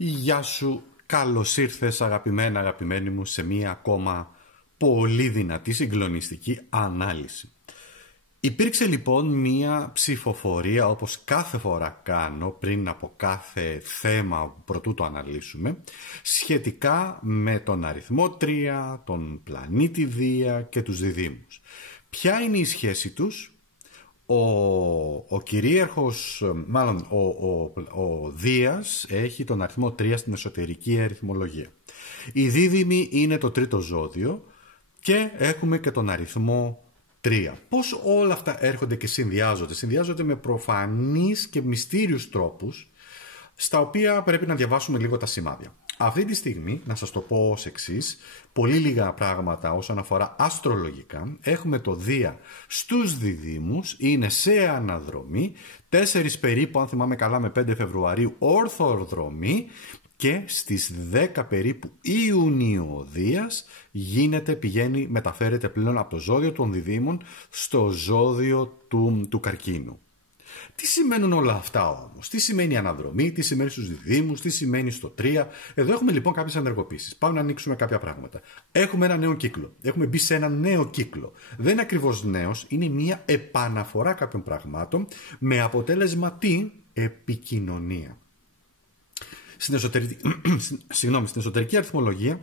Γεια σου, καλώς ήρθες αγαπημένη μου σε μία ακόμα πολύ δυνατή συγκλονιστική ανάλυση. Υπήρξε λοιπόν μία ψηφοφορία, όπως κάθε φορά κάνω πριν από κάθε θέμα προτού το αναλύσουμε, σχετικά με τον αριθμό 3, τον πλανήτη Δία και τους διδύμους. Ποια είναι η σχέση τους? Ο κυρίαρχος, μάλλον ο Δίας έχει τον αριθμό 3 στην εσωτερική αριθμολογία. Οι δίδυμοι είναι το τρίτο ζώδιο και έχουμε και τον αριθμό 3. Πώς όλα αυτά έρχονται και συνδυάζονται? Συνδυάζονται με προφανείς και μυστήριους τρόπους, στα οποία πρέπει να διαβάσουμε λίγο τα σημάδια. Αυτή τη στιγμή, να σας το πω ως εξής, πολύ λίγα πράγματα όσον αφορά αστρολογικά. Έχουμε το Δία στους διδύμους, είναι σε αναδρομή, 4 περίπου, αν θυμάμαι καλά, με 5 Φεβρουαρίου ορθοδρομή, και στις 10 περίπου Ιουνίου ο Δίας μεταφέρεται πλέον από το ζώδιο των διδύμων στο ζώδιο του καρκίνου. Τι σημαίνουν όλα αυτά όμως? Τι σημαίνει αναδρομή, τι σημαίνει στους διδύμους, τι σημαίνει στο 3? Εδώ έχουμε λοιπόν κάποιες ενεργοποίησεις. Πάμε να ανοίξουμε κάποια πράγματα. Έχουμε ένα νέο κύκλο. Έχουμε μπει σε ένα νέο κύκλο. Δεν είναι ακριβώς νέος, είναι μια επαναφορά κάποιων πραγμάτων με αποτέλεσμα τι? Επικοινωνία. Στην εσωτερική αριθμολογία,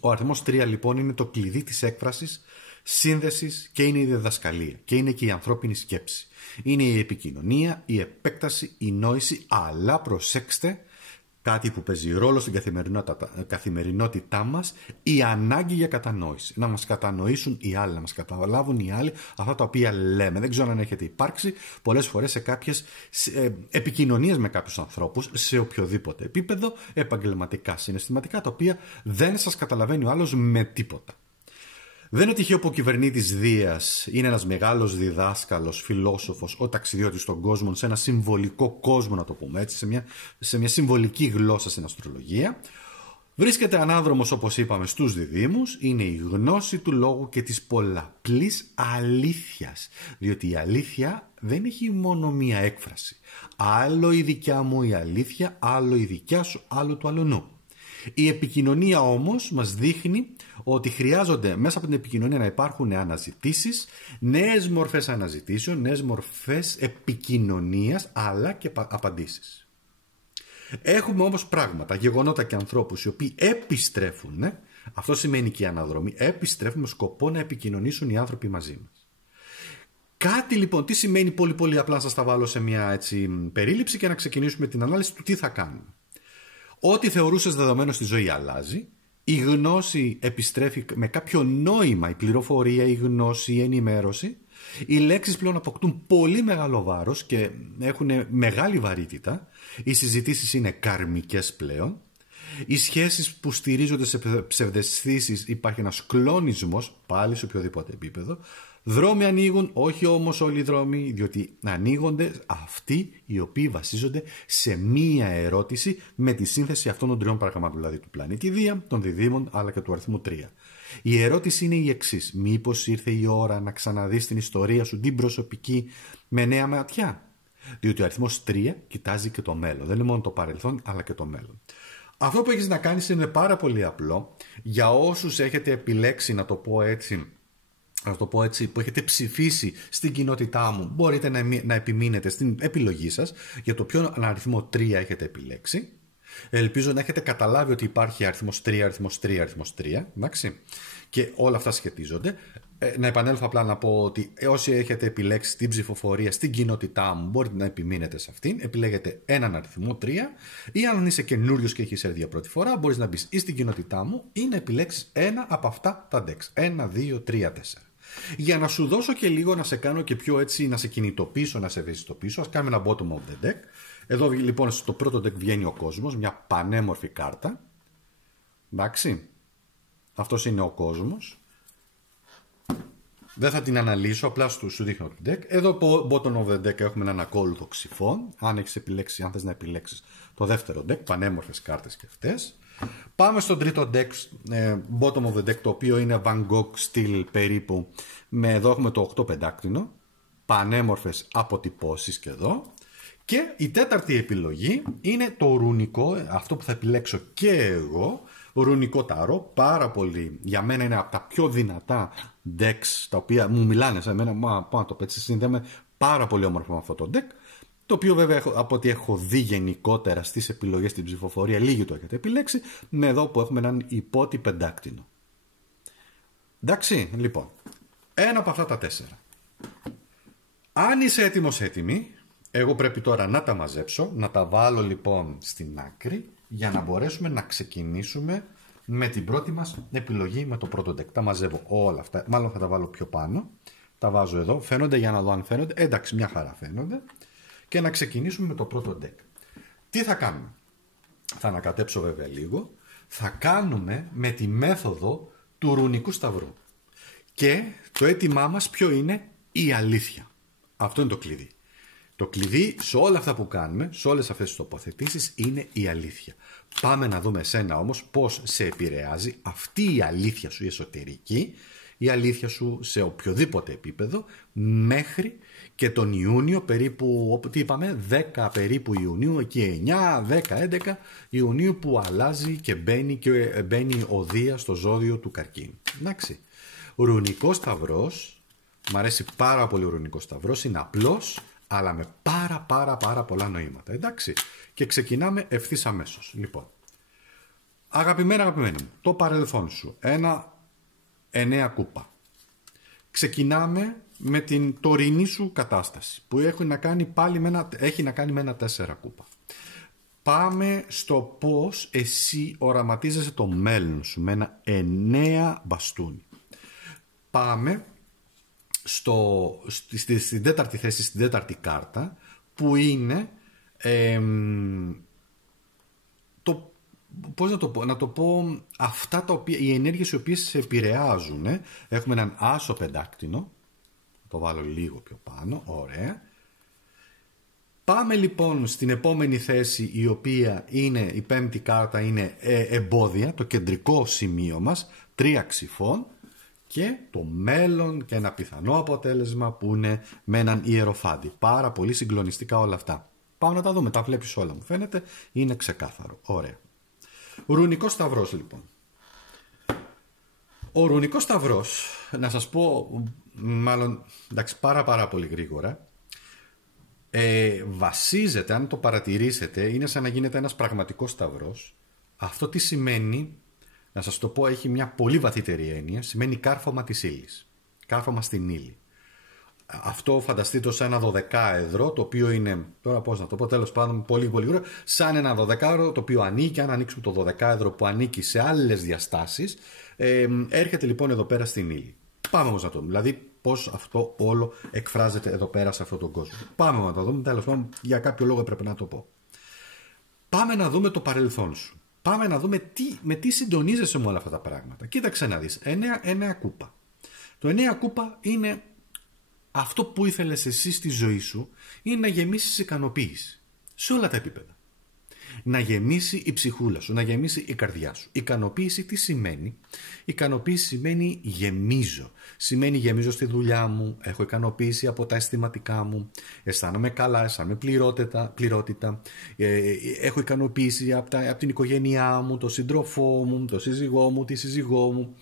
ο αριθμός 3 λοιπόν είναι το κλειδί της έκφρασης, σύνδεσης και είναι η διδασκαλία και είναι και η ανθρώπινη σκέψη. Είναι η επικοινωνία, η επέκταση, η νόηση, αλλά προσέξτε, κάτι που παίζει ρόλο στην καθημερινότητά μας, η ανάγκη για κατανόηση. Να μας κατανοήσουν οι άλλοι, να μας καταλάβουν οι άλλοι αυτά τα οποία λέμε. Δεν ξέρω αν έχετε υπάρξει πολλές φορές σε κάποιες επικοινωνίες με κάποιους ανθρώπους, σε οποιοδήποτε επίπεδο, επαγγελματικά, συναισθηματικά, τα οποία δεν σας καταλαβαίνει ο άλλος με τίποτα. Δεν είναι τυχαίο που ο κυβερνήτης Δίας είναι ένας μεγάλος διδάσκαλος, φιλόσοφος, ο ταξιδιώτης στον κόσμο, σε ένα συμβολικό κόσμο, να το πούμε έτσι, σε μια συμβολική γλώσσα στην αστρολογία. Βρίσκεται ανάδρομος, όπως είπαμε, στους διδύμους, είναι η γνώση του λόγου και της πολλαπλής αλήθειας. Διότι η αλήθεια δεν έχει μόνο μία έκφραση. Άλλο η δικιά μου η αλήθεια, άλλο η δικιά σου, άλλο του αλουνού. Η επικοινωνία όμως μας δείχνει ότι χρειάζονται μέσα από την επικοινωνία να υπάρχουν αναζητήσεις, νέες μορφές αναζητήσεων, νέες μορφές επικοινωνίας, αλλά και απαντήσεις. Έχουμε όμως πράγματα, γεγονότα και ανθρώπους οι οποίοι επιστρέφουν, αυτό σημαίνει και η αναδρομή, επιστρέφουν με σκοπό να επικοινωνήσουν οι άνθρωποι μαζί μας. Κάτι λοιπόν, τι σημαίνει πολύ απλά, να σας τα βάλω σε μια έτσι περίληψη και να ξεκινήσουμε την ανάλυση του τι θα κάνουμε. Ό,τι θεωρούσες δεδομένο στη ζωή αλλάζει, η γνώση επιστρέφει με κάποιο νόημα, η πληροφορία, η γνώση, η ενημέρωση. Οι λέξεις πλέον αποκτούν πολύ μεγάλο βάρος και έχουν μεγάλη βαρύτητα. Οι συζητήσεις είναι καρμικές πλέον. Οι σχέσεις που στηρίζονται σε ψευδαισθήσεις, υπάρχει ένας κλονισμός, πάλι σε οποιοδήποτε επίπεδο. Δρόμοι ανοίγουν, όχι όμως όλοι οι δρόμοι, διότι ανοίγονται αυτοί οι οποίοι βασίζονται σε μία ερώτηση με τη σύνθεση αυτών των τριών πραγμάτων, δηλαδή του πλανήτη Δία, των διδύμων αλλά και του αριθμού 3. Η ερώτηση είναι η εξής: μήπως ήρθε η ώρα να ξαναδείς την ιστορία σου, την προσωπική, με νέα ματιά? Διότι ο αριθμός 3 κοιτάζει και το μέλλον. Δεν είναι μόνο το παρελθόν, αλλά και το μέλλον. Αυτό που έχεις να κάνεις είναι πάρα πολύ απλό. Για όσους έχετε επιλέξει, να το πω έτσι, που έχετε ψηφίσει στην κοινότητά μου, μπορείτε να επιμείνετε στην επιλογή σας για το ποιο αριθμό 3 έχετε επιλέξει. Ελπίζω να έχετε καταλάβει ότι υπάρχει αριθμός 3, αριθμός 3, αριθμός 3, εντάξει, και όλα αυτά σχετίζονται. Να επανέλθω απλά να πω ότι όσοι έχετε επιλέξει την ψηφοφορία στην κοινότητά μου, μπορείτε να επιμείνετε σε αυτήν. Επιλέγετε έναν αριθμό 3, ή αν είσαι καινούριος και έχεις έρθει για πρώτη φορά, μπορείς να μπεις ή στην κοινότητά μου ή να επιλέξεις ένα από αυτά τα decks. 1, 2, 3, 4. Για να σου δώσω και λίγο, να σε κάνω και πιο έτσι, να σε κινητοποιήσω, να σε ευαισθητοποιήσω, ας κάνουμε ένα bottom of the deck. Εδώ λοιπόν στο πρώτο deck βγαίνει ο κόσμος, μια πανέμορφη κάρτα. Εντάξει, αυτός είναι ο κόσμος. Δεν θα την αναλύσω, απλά σου δείχνω το deck. Εδώ bottom of the deck έχουμε έναν ακόλουθο ξυφών. Αν θες να επιλέξεις το δεύτερο deck, πανέμορφες κάρτες και αυτές. Πάμε στο τρίτο deck, bottom of the deck, το οποίο είναι Van Gogh στυλ περίπου. Εδώ έχουμε το 8 πεντάκτηνο, πανέμορφες αποτυπώσεις και εδώ. Και η τέταρτη επιλογή είναι το ρουνικό, αυτό που θα επιλέξω και εγώ, ρουνικό ταρό, πάρα πολύ, για μένα είναι από τα πιο δυνατά decks, τα οποία μου μιλάνε σε μένα, πάνω το πέτσι, συνδέομαι πάρα πολύ όμορφα με αυτό το deck, το οποίο βέβαια από ό,τι έχω δει γενικότερα στις επιλογές στην ψηφοφορία, λίγοι το έχετε επιλέξει, με εδώ που έχουμε έναν υπότι πεντάκτηνο. Εντάξει, λοιπόν, ένα από αυτά τα 4. Αν είσαι έτοιμος έτοιμη, εγώ πρέπει τώρα να τα μαζέψω, να τα βάλω λοιπόν στην άκρη για να μπορέσουμε να ξεκινήσουμε με την πρώτη μας επιλογή, με το πρώτο deck. Τα μαζεύω όλα αυτά, μάλλον θα τα βάλω πιο πάνω, τα βάζω εδώ, φαίνονται για να δω αν φαίνονται, εντάξει μια χαρά φαίνονται, και να ξεκινήσουμε με το πρώτο deck. Τι θα κάνουμε? Θα ανακατέψω βέβαια λίγο, θα κάνουμε με τη μέθοδο του ρουνικού σταυρού. Και το αίτημά μας ποιο είναι? Η αλήθεια. Αυτό είναι το κλειδί. Το κλειδί σε όλα αυτά που κάνουμε, σε όλες αυτές τις τοποθετήσεις, είναι η αλήθεια. Πάμε να δούμε εσένα όμως πώς σε επηρεάζει αυτή η αλήθεια σου, η εσωτερική, η αλήθεια σου σε οποιοδήποτε επίπεδο, μέχρι και τον Ιούνιο περίπου, τι είπαμε, 10 περίπου Ιουνίου, εκεί 9, 10, 11 Ιουνίου που αλλάζει και μπαίνει ο Δίας στο ζώδιο του Καρκίνου. Εντάξει. Ο ρουνικός σταυρός, μου αρέσει πάρα πολύ ο ρουνικός σταυρός, είναι απλός, αλλά με πάρα πολλά νοήματα. Εντάξει. Και ξεκινάμε ευθύς αμέσως. Λοιπόν, αγαπημένη μου, το παρελθόν σου, ένα 9 κούπα. Ξεκινάμε με την τωρινή σου κατάσταση, που έχει να κάνει με ένα 4 κούπα. Πάμε στο πώς εσύ οραματίζεσαι το μέλλον σου με ένα 9 μπαστούνι. Πάμε στην τέταρτη θέση, στην τέταρτη κάρτα, που είναι πώς να το πω, αυτά τα οποία, οι ενέργειες οι οποίες σε επηρεάζουν. Έχουμε έναν άσο πεντάκτηνο, το βάλω λίγο πιο πάνω, ωραία. Πάμε λοιπόν στην επόμενη θέση, η οποία είναι η πέμπτη κάρτα, είναι εμπόδια, το κεντρικό σημείο μας, 3 ξυφών, και το μέλλον και ένα πιθανό αποτέλεσμα που είναι με έναν ιεροφάντη. Πάρα πολύ συγκλονιστικά όλα αυτά. Πάμε να τα δούμε, τα βλέπεις όλα, μου φαίνεται, είναι ξεκάθαρο. Ωραία. Ο ρουνικός σταυρός λοιπόν. Ο ρουνικός σταυρός, να σας πω, μάλλον, εντάξει, πάρα πολύ γρήγορα, βασίζεται, αν το παρατηρήσετε, είναι σαν να γίνεται ένας πραγματικός σταυρός. Αυτό τι σημαίνει? Να σας το πω, έχει μια πολύ βαθύτερη έννοια. Σημαίνει κάρφωμα της ύλης. Κάρφωμα στην ύλη. Αυτό φανταστείτε ως ένα 12έδρο, το οποίο είναι, τώρα πώς να το πω, τέλος πάντων πολύ γρήγορα, σαν ένα 12έδρο το οποίο ανήκει, αν ανοίξουμε το 12έδρο που ανήκει σε άλλες διαστάσεις, έρχεται λοιπόν εδώ πέρα στην ύλη. Πάμε όμως να το δούμε, δηλαδή πώς αυτό όλο εκφράζεται εδώ πέρα σε αυτόν τον κόσμο. Πάμε να το δούμε, τέλος πάντων, για κάποιο λόγο έπρεπε να το πω. Πάμε να δούμε το παρελθόν σου. Πάμε να δούμε με τι συντονίζεσαι με όλα αυτά τα πράγματα. Κοίταξε να δεις, 9 κούπα. Το 9 κούπα είναι αυτό που ήθελες εσύ στη ζωή σου, είναι να γεμίσεις ικανοποίηση σε όλα τα επίπεδα. Να γεμίσει η ψυχούλα σου, να γεμίσει η καρδιά σου. Ικανοποίηση τι σημαίνει? Ικανοποίηση σημαίνει γεμίζω. Σημαίνει γεμίζω στη δουλειά μου, έχω ικανοποίηση από τα αισθηματικά μου, αισθάνομαι καλά, αισθάνομαι πληρότητα, έχω ικανοποίηση από την οικογένειά μου, τον σύντροφό μου, τον σύζυγό μου, τη σύζυγό μου,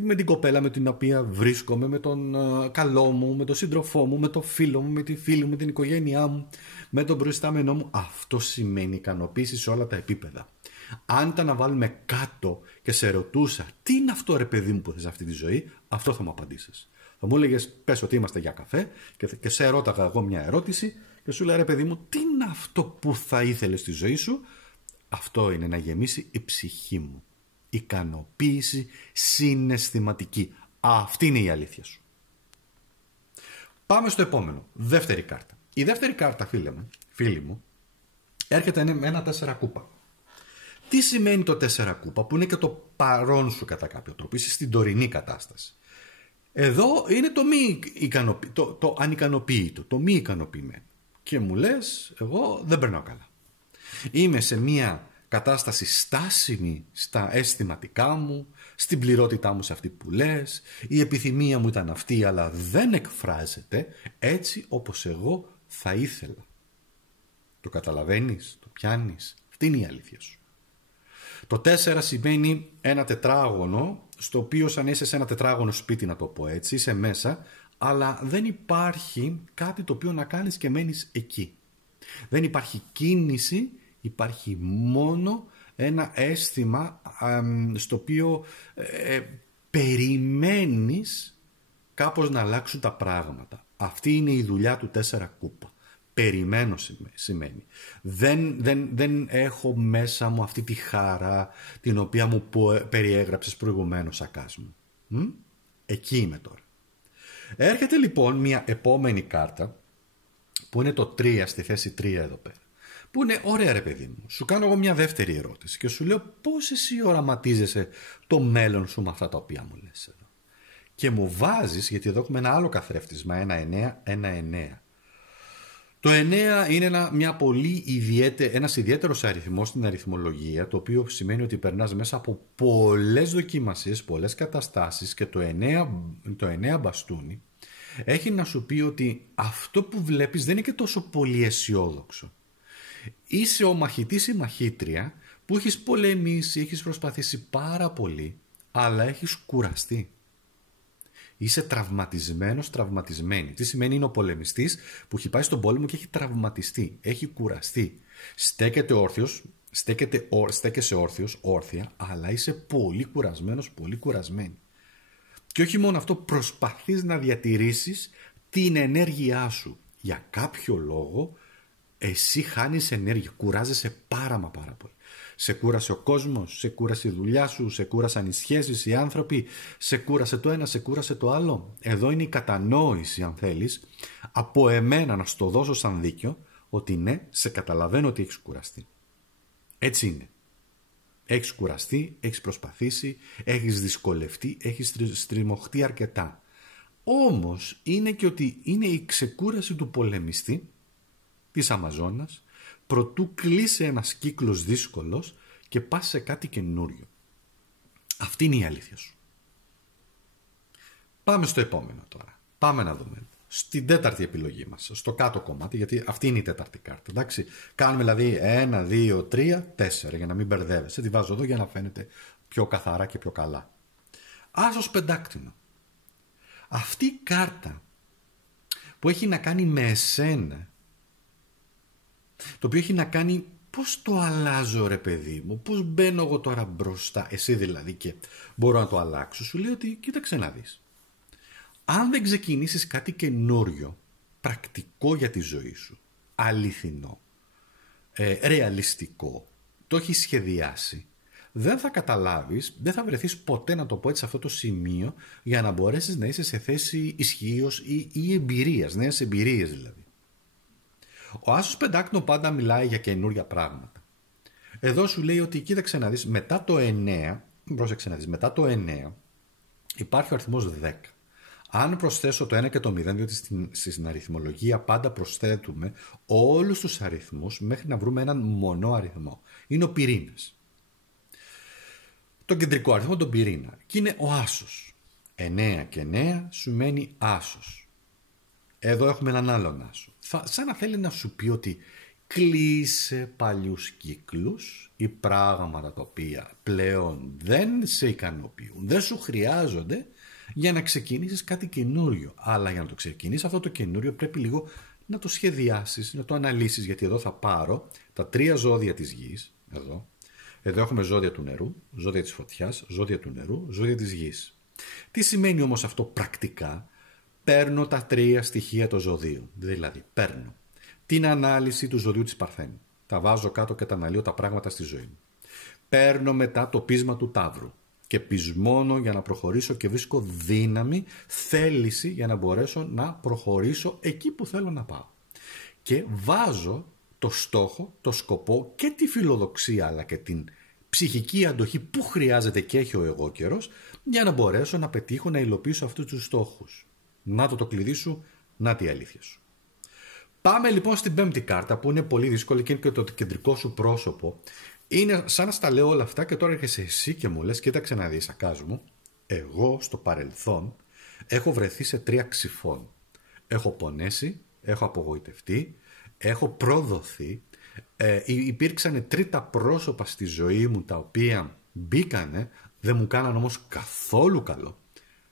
με την κοπέλα με την οποία βρίσκομαι, με τον καλό μου, με τον σύντροφό μου, με τον φίλο μου, με τη φίλη μου, με την οικογένειά μου, με τον προϊστάμενό μου. Αυτό σημαίνει ικανοποίηση σε όλα τα επίπεδα. Αν τα να βάλουμε κάτω και σε ρωτούσα τι είναι αυτό ρε παιδί μου που θες αυτή τη ζωή, αυτό θα μου απαντήσεις. Θα μου έλεγες πες ότι είμαστε για καφέ και σε ρώταγα εγώ μια ερώτηση και σου λέει ρε παιδί μου τι είναι αυτό που θα ήθελες στη ζωή σου? Αυτό είναι να γεμίσει η ψυχή μου. Ικανοποίηση συναισθηματική. Αυτή είναι η αλήθεια σου. Πάμε στο επόμενο. Δεύτερη κάρτα. Η δεύτερη κάρτα, φίλοι μου, έρχεται με ένα 4 κούπα. Τι σημαίνει το 4 κούπα, που είναι και το παρόν σου κατά κάποιο τρόπο, είσαι στην τωρινή κατάσταση. Εδώ είναι το ανικανοποίητο, το μη ικανοποιημένο. Και μου λες, εγώ δεν περνάω καλά. Είμαι σε μια κατάσταση στάσιμη στα αισθηματικά μου, στην πληρότητά μου σε αυτή που λες, η επιθυμία μου ήταν αυτή, αλλά δεν εκφράζεται έτσι όπως εγώ θα ήθελα. Το καταλαβαίνεις, το πιάνεις. Αυτή είναι η αλήθεια σου. Το 4 σημαίνει ένα τετράγωνο, στο οποίο σαν είσαι σε ένα τετράγωνο σπίτι, να το πω έτσι, είσαι μέσα, αλλά δεν υπάρχει κάτι το οποίο να κάνεις και μένεις εκεί. Δεν υπάρχει κίνηση, υπάρχει μόνο ένα αίσθημα στο οποίο περιμένεις κάπως να αλλάξουν τα πράγματα. Αυτή είναι η δουλειά του 4 κούπα. Περιμένω σημαίνει. Δεν έχω μέσα μου αυτή τη χαρά την οποία μου περιέγραψες προηγουμένως, Ακάς μου. Εκεί είμαι τώρα. Έρχεται λοιπόν μια επόμενη κάρτα που είναι το 3 στη θέση 3 εδώ πέρα. Που είναι ωραία ρε παιδί μου. Σου κάνω εγώ μια δεύτερη ερώτηση και σου λέω πώς εσύ οραματίζεσαι το μέλλον σου με αυτά τα οποία μου λες εδώ. Και μου βάζεις, γιατί εδώ έχουμε ένα άλλο καθρέφτισμα, ένα 9, ένα 9. Το 9 είναι ένας ιδιαίτερος αριθμός στην αριθμολογία, το οποίο σημαίνει ότι περνάς μέσα από πολλές δοκιμασίες, πολλές καταστάσεις, και το 9 μπαστούνι έχει να σου πει ότι αυτό που βλέπεις δεν είναι και τόσο πολύ αισιόδοξο. Είσαι ο μαχητής ή μαχήτρια που έχεις πολεμήσει, έχεις προσπαθήσει πάρα πολύ, αλλά έχεις κουραστεί. Είσαι τραυματισμένος, τραυματισμένη. Τι σημαίνει? Είναι ο πολεμιστής που έχει πάει στον πόλεμο και έχει τραυματιστεί, έχει κουραστεί. Στέκεσαι όρθιος, όρθια, αλλά είσαι πολύ κουρασμένος, πολύ κουρασμένη. Και όχι μόνο αυτό, προσπαθείς να διατηρήσεις την ενέργειά σου. Για κάποιο λόγο εσύ χάνεις ενέργεια, κουράζεσαι πάρα πολύ. Σε κούρασε ο κόσμος, σε κούρασε η δουλειά σου, σε κούρασαν οι σχέσεις, οι άνθρωποι, σε κούρασε το ένα, σε κούρασε το άλλο. Εδώ είναι η κατανόηση, αν θέλεις, από εμένα να στο δώσω σαν δίκιο, ότι ναι, σε καταλαβαίνω ότι έχεις κουραστεί. Έτσι είναι. Έχεις κουραστεί, έχεις προσπαθήσει, έχεις δυσκολευτεί, έχεις στριμωχτεί αρκετά. Όμως είναι και ότι είναι η ξεκούραση του πολεμιστή της Αμαζόνας, προτού κλείσει ένας κύκλος δύσκολος και πας σε κάτι καινούριο. Αυτή είναι η αλήθεια σου. Πάμε στο επόμενο τώρα. Πάμε να δούμε. Στην τέταρτη επιλογή μας, στο κάτω κομμάτι, γιατί αυτή είναι η τέταρτη κάρτα. Εντάξει. Κάνουμε δηλαδή 1, 2, 3, 4 για να μην μπερδεύεσαι. Τη βάζω εδώ για να φαίνεται πιο καθαρά και πιο καλά. Άσος πεντάκτηνο. Αυτή η κάρτα που έχει να κάνει με εσένα, το οποίο έχει να κάνει πώς το αλλάζω ρε παιδί μου, πώς μπαίνω εγώ τώρα μπροστά, εσύ δηλαδή, και μπορώ να το αλλάξω, σου λέει ότι κοίταξε να δεις. Αν δεν ξεκινήσεις κάτι καινούριο, πρακτικό για τη ζωή σου, αληθινό, ρεαλιστικό, το έχεις σχεδιάσει, δεν θα καταλάβεις, δεν θα βρεθείς ποτέ, να το πω έτσι, σε αυτό το σημείο για να μπορέσεις να είσαι σε θέση ισχύως ή εμπειρίας, νέες εμπειρίες δηλαδή. Ο Άσος Πεντάκτηνο πάντα μιλάει για καινούρια πράγματα. Εδώ σου λέει ότι κοίταξε να δεις, μετά το 9, πρόσεξε να δεις, μετά το 9 υπάρχει ο αριθμός 10. Αν προσθέσω το 1 και το 0, διότι στην αριθμολογία πάντα προσθέτουμε όλους τους αριθμούς μέχρι να βρούμε έναν μονό αριθμό. Είναι ο πυρήνας. Τον κεντρικό αριθμό, τον πυρήνα. Και είναι ο άσος. 9 και 9 σημαίνει άσος. Εδώ έχουμε έναν άλλον άσο. Σαν να θέλει να σου πει ότι κλείσε παλιούς κύκλους ή πράγματα τα οποία πλέον δεν σε ικανοποιούν, δεν σου χρειάζονται για να ξεκινήσεις κάτι καινούριο. Αλλά για να το ξεκινήσεις αυτό το καινούριο πρέπει λίγο να το σχεδιάσεις, να το αναλύσεις, γιατί εδώ θα πάρω τα 3 ζώδια της γης, εδώ έχουμε ζώδια του νερού, ζώδια της φωτιάς, ζώδια του νερού, ζώδια της γης. Τι σημαίνει όμως αυτό πρακτικά? Παίρνω τα 3 στοιχεία των ζωδίων, δηλαδή παίρνω την ανάλυση του ζωδίου της Παρθένου, τα βάζω κάτω και τα αναλύω τα πράγματα στη ζωή μου. Παίρνω μετά το πείσμα του Ταύρου και πεισμώνω για να προχωρήσω και βρίσκω δύναμη, θέληση για να μπορέσω να προχωρήσω εκεί που θέλω να πάω. Και βάζω το στόχο, το σκοπό και τη φιλοδοξία, αλλά και την ψυχική αντοχή που χρειάζεται και έχει ο εγώ καιρός, για να μπορέσω να πετύχω να υλοποιήσω αυτούς τους στόχους. Να το κλειδί σου, να τη αλήθεια σου. Πάμε λοιπόν στην πέμπτη κάρτα, που είναι πολύ δύσκολη και είναι και το κεντρικό σου πρόσωπο. Είναι σαν να στα λέω όλα αυτά και τώρα έρχεσαι εσύ και μου λες, κοίταξε να δεις, Ακάς μου, εγώ στο παρελθόν έχω βρεθεί σε 3 ξυφών. Έχω πονέσει, έχω απογοητευτεί, έχω προδοθεί Υπήρξαν τρίτα πρόσωπα στη ζωή μου τα οποία μπήκανε, δεν μου κάναν όμως καθόλου καλό.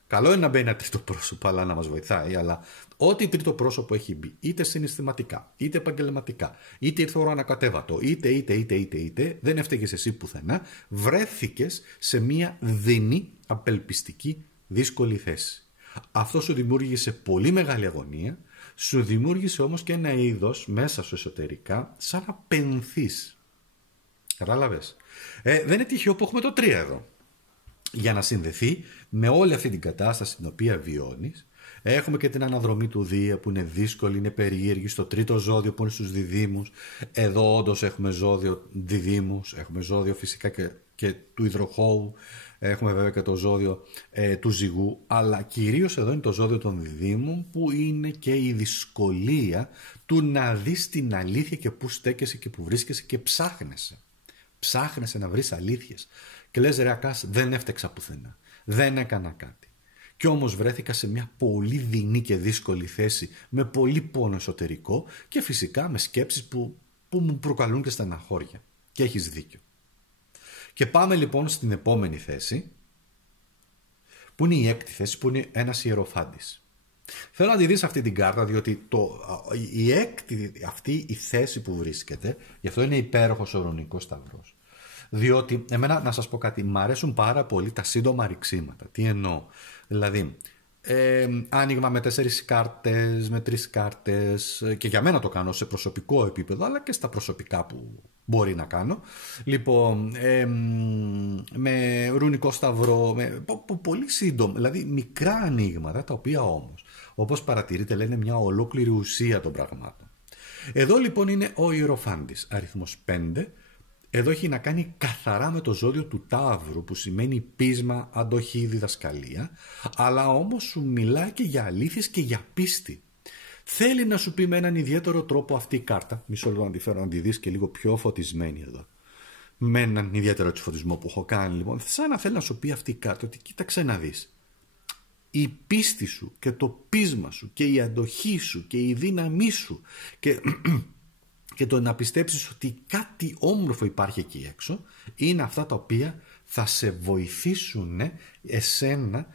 Καλό είναι να μπαίνει ένα τρίτο πρόσωπο, αλλά να μας βοηθάει. Αλλά ό,τι τρίτο πρόσωπο έχει μπει, είτε συναισθηματικά, είτε επαγγελματικά, είτε ήρθε ώρα ανακατέβατο, είτε, δεν έφταιγες εσύ πουθενά, βρέθηκες σε μια δεινή, απελπιστική, δύσκολη θέση. Αυτό σου δημιούργησε πολύ μεγάλη αγωνία, σου δημιούργησε όμως και ένα είδος μέσα σου εσωτερικά, σαν να πενθείς. Κατάλαβες. Δεν είναι τυχαίο που έχουμε το 3 εδώ. Για να συνδεθεί με όλη αυτή την κατάσταση την οποία βιώνεις. Έχουμε και την αναδρομή του Δία που είναι δύσκολη, είναι περίεργη, στο τρίτο ζώδιο που είναι στους διδύμους. Εδώ όντως έχουμε ζώδιο διδύμους, έχουμε ζώδιο φυσικά και του υδροχόου, έχουμε βέβαια και το ζώδιο του ζυγού, αλλά κυρίως εδώ είναι το ζώδιο των διδύμων που είναι και η δυσκολία του να δεις την αλήθεια και πού στέκεσαι και πού βρίσκεσαι και ψάχνεσαι. Ψάχνεσαι να βρεις αλήθειες. Και λες ρε Ακάς, δεν έφτεξα πουθενά, δεν έκανα κάτι. Κι όμως βρέθηκα σε μια πολύ δεινή και δύσκολη θέση, με πολύ πόνο εσωτερικό και φυσικά με σκέψεις που μου προκαλούν και στεναχώρια. Και έχεις δίκιο. Και πάμε λοιπόν στην επόμενη θέση, που είναι η έκτη θέση, που είναι ένας ιεροφάντης. Θέλω να τη δεις αυτή την κάρτα, διότι η έκτη αυτή η θέση που βρίσκεται, γι' αυτό είναι υπέροχος ο ουρανικός σταυρός. Διότι εμένα, να σας πω κάτι, μ' αρέσουν πάρα πολύ τα σύντομα ρηξίματα. Τι εννοώ? Δηλαδή, άνοιγμα με 4 κάρτες, με 3 κάρτες, και για μένα το κάνω σε προσωπικό επίπεδο, αλλά και στα προσωπικά που μπορεί να κάνω. Λοιπόν, με ρουνικό σταυρό, με πολύ σύντομα, δηλαδή μικρά ανοίγματα, τα οποία όμως, όπως παρατηρείτε, λένε μια ολόκληρη ουσία των πραγμάτων. Εδώ λοιπόν είναι ο Ιεροφάντης, αριθμός 5. Εδώ έχει να κάνει καθαρά με το ζώδιο του Ταύρου, που σημαίνει πείσμα, αντοχή, διδασκαλία, αλλά όμως σου μιλάει και για αλήθειες και για πίστη. Θέλει να σου πει με έναν ιδιαίτερο τρόπο αυτή η κάρτα, μισό λίγο να τη φέρω να τη δεις και λίγο πιο φωτισμένη εδώ, με έναν ιδιαίτερο φωτισμό που έχω κάνει λοιπόν, σαν να θέλει να σου πει αυτή η κάρτα ότι κοίταξε να δεις. Η πίστη σου και το πείσμα σου και η αντοχή σου και η δύναμή σου και το να πιστέψεις ότι κάτι όμορφο υπάρχει εκεί έξω, είναι αυτά τα οποία θα σε βοηθήσουν εσένα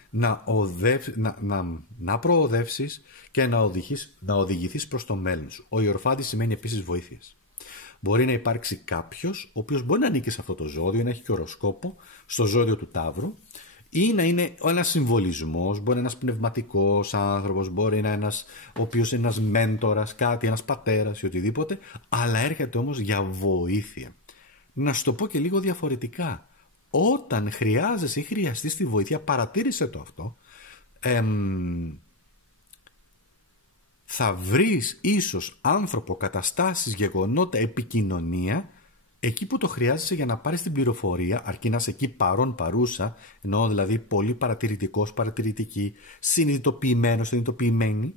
να προοδεύσεις και να οδηγηθείς προς το μέλλον σου. Ο Ιεροφάντης σημαίνει επίσης βοήθειας. Μπορεί να υπάρξει κάποιος ο οποίος μπορεί να ανήκει σε αυτό το ζώδιο, να έχει και οροσκόπο στο ζώδιο του Ταύρου, ή να είναι ένας συμβολισμός, μπορεί να είναι ένας πνευματικός άνθρωπος, μπορεί να είναι ένας ο οποίος είναι ένας μέντορας, κάτι, ένας πατέρας ή οτιδήποτε, αλλά έρχεται όμως για βοήθεια. Να σου το πω και λίγο διαφορετικά. Όταν χρειάζεσαι ή χρειαστείς τη βοήθεια, παρατήρησε το αυτό, θα βρεις ίσως άνθρωπο, καταστάσεις, γεγονότα, επικοινωνία, εκεί που το χρειάζεσαι για να πάρεις την πληροφορία, αρκεί να είσαι εκεί παρόν, παρούσα, εννοώ δηλαδή πολύ παρατηρητικός, παρατηρητική, συνειδητοποιημένος, συνειδητοποιημένη,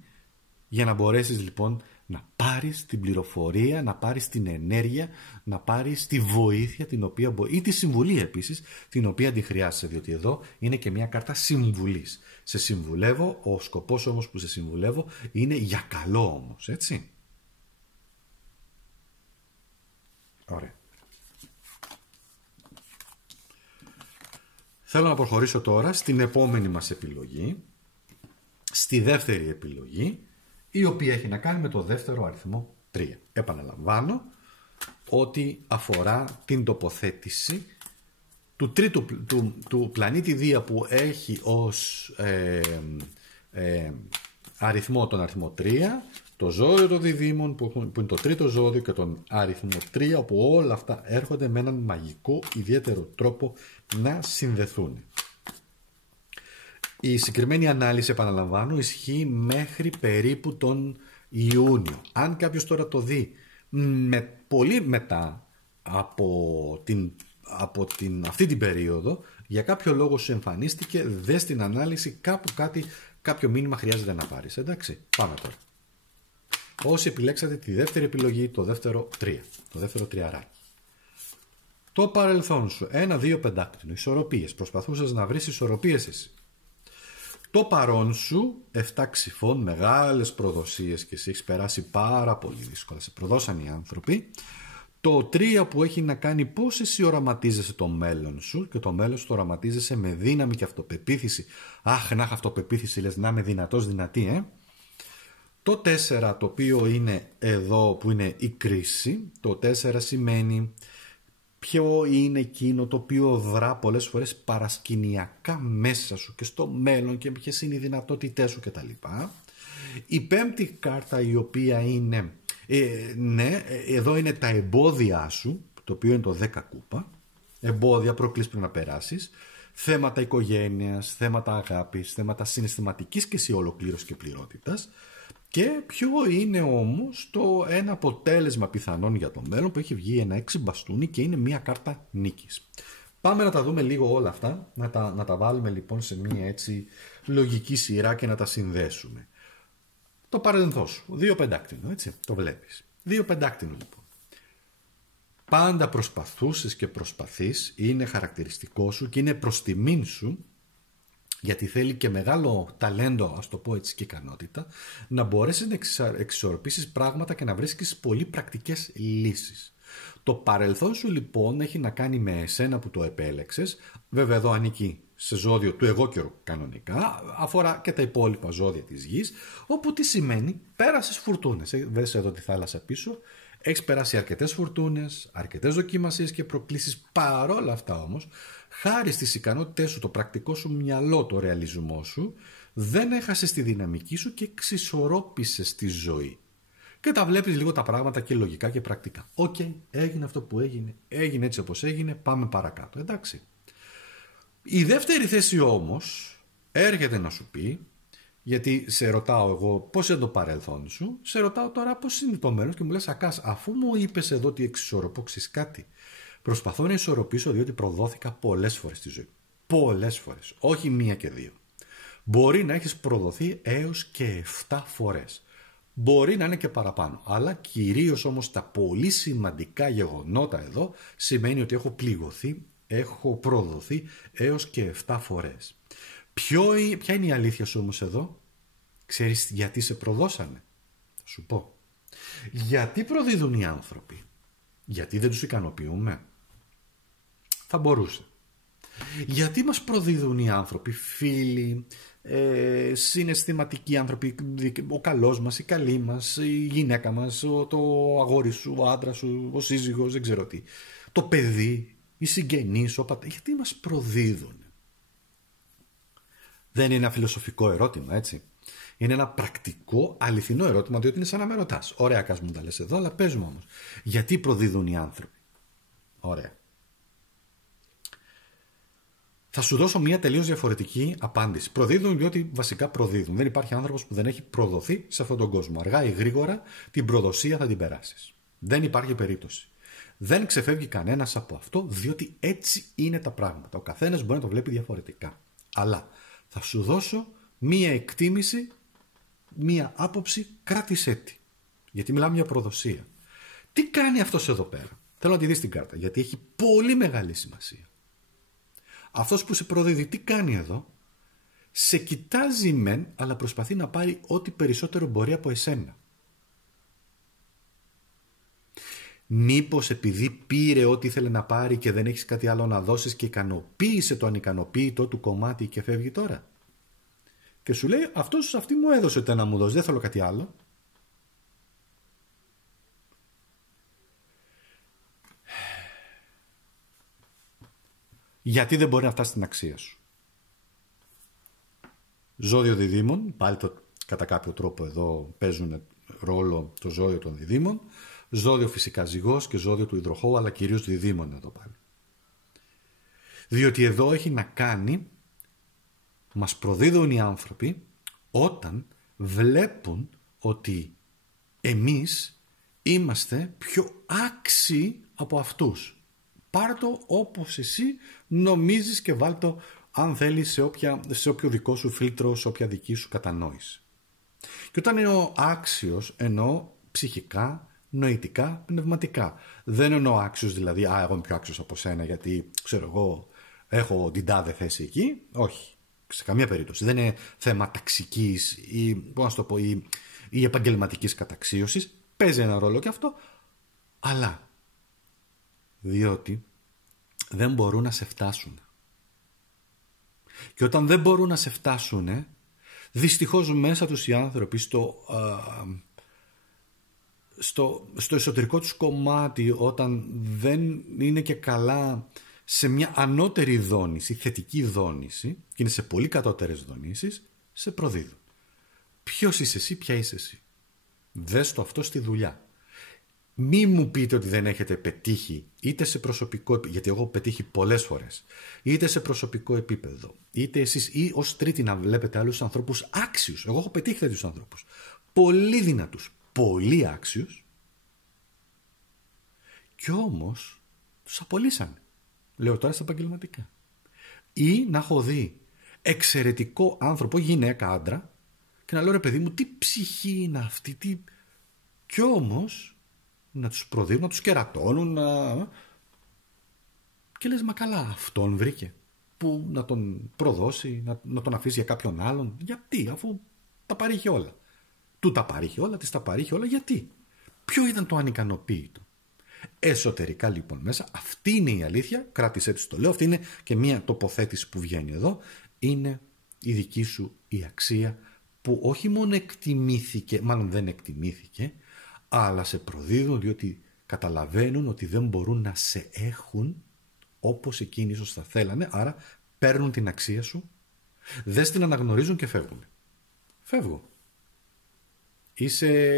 για να μπορέσεις λοιπόν να πάρεις την πληροφορία, να πάρεις την ενέργεια, να πάρεις τη βοήθεια την οποία ή τη συμβουλή επίσης, την οποία τη χρειάζεσαι, διότι εδώ είναι και μια κάρτα συμβουλής. Σε συμβουλεύω, ο σκοπός όμως που σε συμβουλεύω είναι για καλό όμως, έτσι. Ωραία. Θέλω να προχωρήσω τώρα στην επόμενη μας επιλογή, στη δεύτερη επιλογή, η οποία έχει να κάνει με το δεύτερο αριθμό 3. Επαναλαμβάνω ότι αφορά την τοποθέτηση του τρίτου του πλανήτη Δία, που έχει ως αριθμό τον αριθμό 3, το ζώδιο των διδύμων που είναι το τρίτο ζώδιο, και τον αριθμό 3, όπου όλα αυτά έρχονται με έναν μαγικό ιδιαίτερο τρόπο να συνδεθούν. Η συγκεκριμένη ανάλυση, επαναλαμβάνω, ισχύει μέχρι περίπου τον Ιούνιο. Αν κάποιος τώρα το δει πολύ μετά από αυτή την περίοδο, για κάποιο λόγο σου εμφανίστηκε, δες την ανάλυση, κάποιο μήνυμα χρειάζεται να πάρεις. Εντάξει, πάμε τώρα. Όσοι επιλέξατε τη δεύτερη επιλογή, το δεύτερο 3, το δεύτερο τριαράκι. Το παρελθόν σου, 1-2 πεντάκτηνο, ισορροπίες, προσπαθούσες να βρεις ισορροπίες εσύ. Το παρόν σου, 7 ξυφών, μεγάλες προδοσίες, και εσύ έχεις περάσει πάρα πολύ δύσκολα, σε προδώσαν οι άνθρωποι. Το 3 που έχει να κάνει πώς εσύ οραματίζεσαι το μέλλον σου, και το μέλλον σου το οραματίζεσαι με δύναμη και αυτοπεποίθηση. Αχ, να έχω αυτοπεποίθηση, λες, να είμαι δυνατός, δυνατή, Το 4, το οποίο είναι εδώ, που είναι η κρίση, το 4 σημαίνει ποιο είναι εκείνο το οποίο δρά πολλές φορές παρασκηνιακά μέσα σου και στο μέλλον και ποιες είναι οι δυνατότητές σου κτλ. Η 5η κάρτα, η οποία είναι, εδώ είναι τα εμπόδια σου, το οποίο είναι το 10 κούπα, εμπόδια, προκλήσεις πρέπει να περάσεις, θέματα οικογένειας, θέματα αγάπης, θέματα συναισθηματικής και εσύ ολοκλήρωσης και πληρότητας. Και ποιο είναι όμως το ένα αποτέλεσμα πιθανόν για το μέλλον, που έχει βγει ένα 6 μπαστούνι και είναι μια κάρτα νίκης. Πάμε να τα δούμε λίγο όλα αυτά, να τα βάλουμε λοιπόν σε μια έτσι λογική σειρά και να τα συνδέσουμε. Το παρελθόν σου, 2 πεντάκτηνο, έτσι, το βλέπεις. 2 πεντάκτηνο λοιπόν. Πάντα προσπαθούσες και προσπαθείς, είναι χαρακτηριστικό σου και είναι προς τιμήν σου, γιατί θέλει και μεγάλο ταλέντο, ας το πω έτσι, και ικανότητα, να μπορέσεις να εξισορροπήσεις πράγματα και να βρίσκεις πολύ πρακτικές λύσεις. Το παρελθόν σου λοιπόν έχει να κάνει με εσένα που το επέλεξες, βέβαια εδώ ανήκει σε ζώδιο του εγώ καιρού κανονικά, αφορά και τα υπόλοιπα ζώδια της γης, όπου τι σημαίνει, πέρασες φουρτούνες, δες εδώ τη θάλασσα πίσω, έχεις περάσει αρκετές φουρτούνες, αρκετές δοκιμασίες και προκλήσεις. Παρόλα αυτά όμως, χάρη στις ικανότητές σου, το πρακτικό σου μυαλό, το ρεαλισμό σου, δεν έχασες τη δυναμική σου και εξισορρόπησες τη ζωή. Και τα βλέπεις λίγο τα πράγματα και λογικά και πρακτικά. Οκ, έγινε αυτό που έγινε, έγινε έτσι όπως έγινε, πάμε παρακάτω, εντάξει. Η δεύτερη θέση όμως έρχεται να σου πει, γιατί σε ρωτάω εγώ πώς είναι το παρελθόν σου, σε ρωτάω τώρα πώς είναι το μέλλον και μου λες, Ακάς, αφού μου είπες εδώ ότι εξισορροπώ, ξέρεις κάτι, προσπαθώ να ισορροπήσω διότι προδόθηκα πολλές φορές στη ζωή. Πολλές φορές, όχι 1 και 2. Μπορεί να έχεις προδοθεί έως και 7 φορές. Μπορεί να είναι και παραπάνω, αλλά κυρίως όμως τα πολύ σημαντικά γεγονότα εδώ σημαίνει ότι έχω πληγωθεί, έχω προδοθεί έως και 7 φορές. Ποια είναι η αλήθεια σου όμως εδώ? Ξέρεις γιατί σε προδώσανε? Θα σου πω. Γιατί προδίδουν οι άνθρωποι? Γιατί δεν τους ικανοποιούμε? Θα μπορούσε. Γιατί μας προδίδουν οι άνθρωποι, φίλοι, συναισθηματικοί άνθρωποι, ο καλός μας, η καλή μας, η γυναίκα μας, το αγόρι σου, ο άντρας σου, ο σύζυγος, δεν ξέρω τι, το παιδί, οι συγγενείς, γιατί μας προδίδουν? Δεν είναι ένα φιλοσοφικό ερώτημα, έτσι. Είναι ένα πρακτικό, αληθινό ερώτημα, διότι είναι σαν να με ρωτάς. Ωραία, Κάς, μου τα λες εδώ, αλλά πες μου όμως. Γιατί προδίδουν οι άνθρωποι? Ωραία. Θα σου δώσω μια τελείως διαφορετική απάντηση. Προδίδουν διότι βασικά προδίδουν. Δεν υπάρχει άνθρωπος που δεν έχει προδοθεί σε αυτόν τον κόσμο. Αργά ή γρήγορα την προδοσία θα την περάσεις. Δεν υπάρχει περίπτωση. Δεν ξεφεύγει κανένας από αυτό, διότι έτσι είναι τα πράγματα. Ο καθένας μπορεί να το βλέπει διαφορετικά. Αλλά θα σου δώσω μία εκτίμηση, μία άποψη, κράτησέ τη. Γιατί μιλάμε για προδοσία. Τι κάνει αυτός εδώ πέρα? Θέλω να τη δεις την κάρτα, γιατί έχει πολύ μεγάλη σημασία. Αυτός που σε προδίδει, τι κάνει εδώ? Σε κοιτάζει μεν, αλλά προσπαθεί να πάρει ό,τι περισσότερο μπορεί από εσένα. Μήπως επειδή πήρε ό,τι ήθελε να πάρει και δεν έχεις κάτι άλλο να δώσεις και ικανοποίησε το ανικανοποίητο του κομμάτι και φεύγει τώρα? Και σου λέει, αυτή μου έδωσε το να μου δώσει, δεν θέλω κάτι άλλο. Γιατί δεν μπορεί να φτάσει στην αξία σου? Ζώδιο διδύμων, πάλι κατά κάποιο τρόπο εδώ παίζουν ρόλο το ζώδιο των διδύμων, ζώδιο φυσικά ζυγός και ζώδιο του υδροχόου, αλλά κυρίως διδύμων εδώ πάλι. Διότι εδώ έχει να κάνει, μας προδίδουν οι άνθρωποι όταν βλέπουν ότι εμείς είμαστε πιο άξιοι από αυτούς. Πάρ' το όπως εσύ νομίζεις και βάλ' το, αν θέλεις, σε όποιο δικό σου φίλτρο, σε όποια δική σου κατανόηση. Και όταν εννοώ άξιος, εννοώ ψυχικά, νοητικά, πνευματικά. Δεν εννοώ άξιος δηλαδή, εγώ είμαι πιο άξιος από σένα γιατί, ξέρω εγώ, έχω την τάδε θέση εκεί. Όχι, σε καμία περίπτωση. Δεν είναι θέμα ταξικής ή, πώς να το πω, ή επαγγελματικής καταξίωσης. Παίζει ένα ρόλο και αυτό, αλλά Διότι δεν μπορούν να σε φτάσουν. Και όταν δεν μπορούν να σε φτάσουν, δυστυχώς μέσα τους οι άνθρωποι στο εσωτερικό τους κομμάτι, όταν δεν είναι και καλά σε μια ανώτερη δόνηση, θετική δόνηση, και είναι σε πολύ κατώτερες δονήσεις, σε προδίδουν. Ποιος είσαι εσύ, ποια είσαι εσύ? Δες το αυτό στη δουλειά. Μη μου πείτε ότι δεν έχετε πετύχει είτε σε προσωπικό επίπεδο, γιατί εγώ έχω πετύχει πολλές φορές, είτε σε προσωπικό επίπεδο, είτε εσείς ή ως τρίτη να βλέπετε άλλους ανθρώπους άξιους. Εγώ έχω πετύχει τέτοιους ανθρώπους, πολύ δυνατούς, πολύ άξιους, και όμως τους απολύσανε. Λέω τώρα στα επαγγελματικά. Ή να έχω δει εξαιρετικό άνθρωπο, γυναίκα, άντρα, και να λέω ρε παιδί μου, τι ψυχή είναι αυτή, τι... Κι όμως να τους προδίδουν, να τους κερατώνουν, και λες, μα καλά, αυτόν βρήκε που να τον προδώσει, να τον αφήσει για κάποιον άλλον? Γιατί, αφού τα παρήχε όλα? Του τα παρήχε όλα, της τα παρήχε όλα, γιατί? Ποιο ήταν το ανικανοποίητο? Εσωτερικά λοιπόν μέσα, αυτή είναι η αλήθεια, κράτησέ της, το λέω, αυτή είναι και μια τοποθέτηση που βγαίνει εδώ, είναι η δική σου η αξία, που όχι μόνο εκτιμήθηκε, μάλλον δεν εκτιμήθηκε, αλλά σε προδίδουν διότι καταλαβαίνουν ότι δεν μπορούν να σε έχουν όπως εκείνοι ίσως θα θέλανε, άρα παίρνουν την αξία σου, δεν την αναγνωρίζουν και φεύγουν. Φεύγω.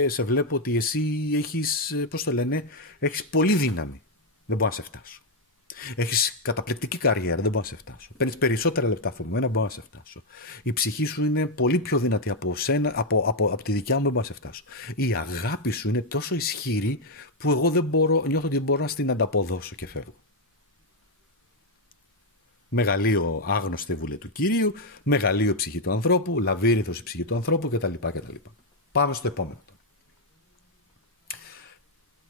Σε βλέπω ότι εσύ έχεις, πώς το λένε, έχεις πολύ δύναμη, δεν μπορώ να σε φτάσω. Έχεις καταπληκτική καριέρα, δεν μπορώ να σε φτάσω. Παίρνεις περισσότερα λεπτά από μένα, δεν μπορώ να σε φτάσω. Η ψυχή σου είναι πολύ πιο δυνατή από σένα, από τη δικιά μου, δεν μπορώ να σε φτάσω. Η αγάπη σου είναι τόσο ισχυρή που εγώ νιώθω ότι μπορώ να την ανταποδώσω και φεύγω. Μεγαλείο άγνωστη βουλή του Κυρίου, μεγαλείο ψυχή του ανθρώπου, λαβύρινθος η ψυχή του ανθρώπου κτλ. Πάμε στο επόμενο.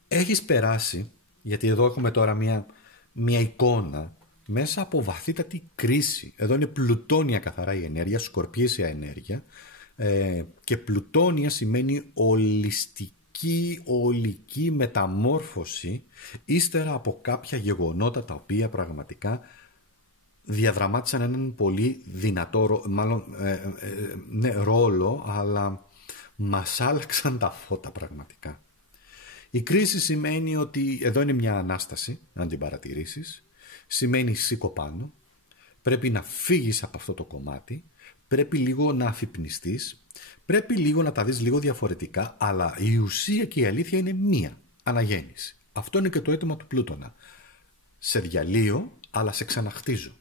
Έχεις περάσει, γιατί εδώ έχουμε τώρα μια εικόνα μέσα από βαθύτατη κρίση. Εδώ είναι πλουτόνια καθαρά η ενέργεια, σκορπίσια ενέργεια, και πλουτόνια σημαίνει ολιστική, ολική μεταμόρφωση ύστερα από κάποια γεγονότα τα οποία πραγματικά διαδραμάτισαν έναν πολύ δυνατό ρόλο, αλλά μας άλλαξαν τα φώτα πραγματικά. Η κρίση σημαίνει ότι εδώ είναι μια ανάσταση, αν την παρατηρήσεις, σημαίνει σήκω πάνω, πρέπει να φύγεις από αυτό το κομμάτι, πρέπει λίγο να αφυπνιστείς, πρέπει λίγο να τα δεις λίγο διαφορετικά, αλλά η ουσία και η αλήθεια είναι μία, αναγέννηση. Αυτό είναι και το αίτημα του Πλούτονα. Σε διαλύω, αλλά σε ξαναχτίζω.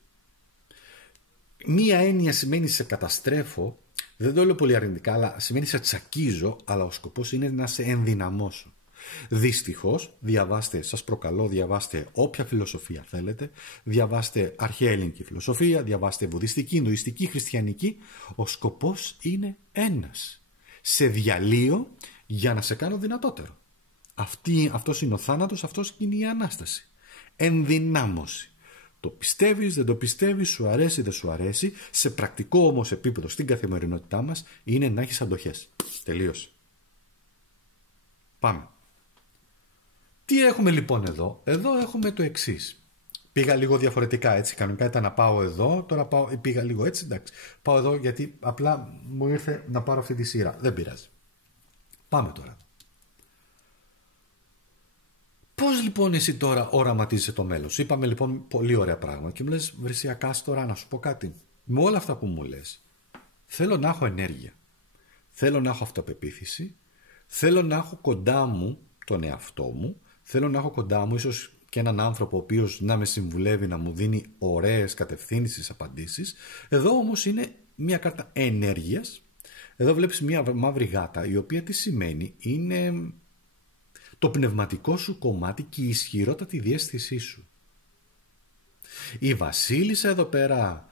Μία έννοια σημαίνει σε καταστρέφω, δεν το λέω πολύ αρνητικά, αλλά σημαίνει σε τσακίζω, αλλά ο σκοπός είναι να σε ενδυναμώσω. Δυστυχώς, σας προκαλώ, διαβάστε όποια φιλοσοφία θέλετε, διαβάστε αρχαία ελληνική φιλοσοφία, διαβάστε βουδιστική, ινδουιστική, χριστιανική, ο σκοπός είναι ένας. Σε διαλύω για να σε κάνω δυνατότερο. Αυτός είναι ο θάνατος, αυτός είναι η Ανάσταση. Ενδυνάμωση. Το πιστεύεις, δεν το πιστεύεις, σου αρέσει, δεν σου αρέσει, σε πρακτικό όμως επίπεδο στην καθημερινότητά μας είναι να έχεις αντοχές. Τελείωσε. Πάμε. Τι έχουμε λοιπόν εδώ? Εδώ έχουμε το εξής. Πήγα λίγο διαφορετικά έτσι. Κανονικά ήταν να πάω εδώ, τώρα πήγα λίγο έτσι. Εντάξει. Πάω εδώ γιατί απλά μου ήρθε να πάρω αυτή τη σειρά. Δεν πειράζει. Πάμε τώρα. Πώς λοιπόν εσύ τώρα οραματίζεσαι το μέλλον? Σου είπαμε λοιπόν πολύ ωραία πράγματα και μου λες, Βρυσιακά, τώρα να σου πω κάτι. Με όλα αυτά που μου λες, θέλω να έχω ενέργεια. Θέλω να έχω αυτοπεποίθηση. Θέλω να έχω κοντά μου τον εαυτό μου. Θέλω να έχω κοντά μου ίσως και έναν άνθρωπο ο οποίος να με συμβουλεύει, να μου δίνει ωραίες κατευθύνσεις, απαντήσεις. Εδώ όμως είναι μια κάρτα ενέργειας. Εδώ βλέπεις μια μαύρη γάτα, η οποία τι σημαίνει? Είναι το πνευματικό σου κομμάτι και η ισχυρότατη διαίσθησή σου. Η βασίλισσα εδώ πέρα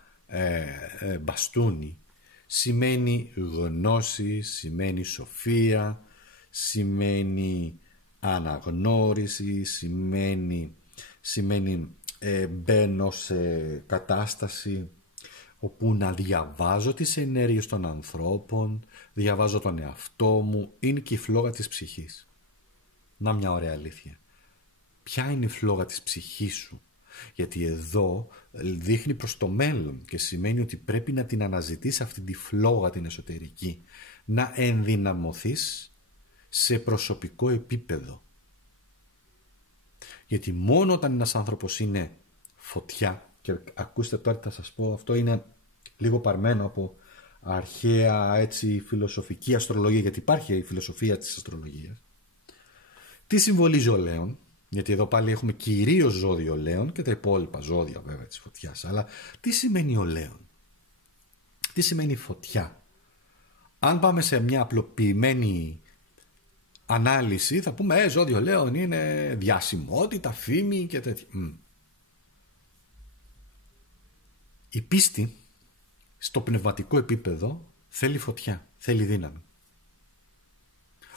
μπαστούνι σημαίνει γνώση, σημαίνει σοφία, σημαίνει αναγνώριση, σημαίνει μπαίνω σε κατάσταση όπου να διαβάζω τις ενέργειες των ανθρώπων, διαβάζω τον εαυτό μου, είναι και η φλόγα της ψυχής. Να μια ωραία αλήθεια. ποια είναι η φλόγα της ψυχής σου. Γιατί εδώ δείχνει προς το μέλλον και σημαίνει ότι πρέπει να την αναζητείς αυτή τη φλόγα την εσωτερική, να ενδυναμωθείς σε προσωπικό επίπεδο. Γιατί μόνο όταν ένας άνθρωπος είναι φωτιά, και ακούστε τώρα θα σας πω, αυτό είναι λίγο παρμένο από αρχαία έτσι φιλοσοφική αστρολογία, γιατί υπάρχει η φιλοσοφία της αστρολογίας. Τι συμβολίζει ο Λέων? Γιατί εδώ πάλι έχουμε κυρίως ζώδιο Λέων και τα υπόλοιπα ζώδια βέβαια της φωτιάς. Αλλά τι σημαίνει ο Λέων? Τι σημαίνει φωτιά? Αν πάμε σε μια απλοποιημένη ανάλυση θα πούμε ζώδιο Λέων είναι διασημότητα, φήμη και τέτοια. Η πίστη στο πνευματικό επίπεδο θέλει φωτιά, θέλει δύναμη.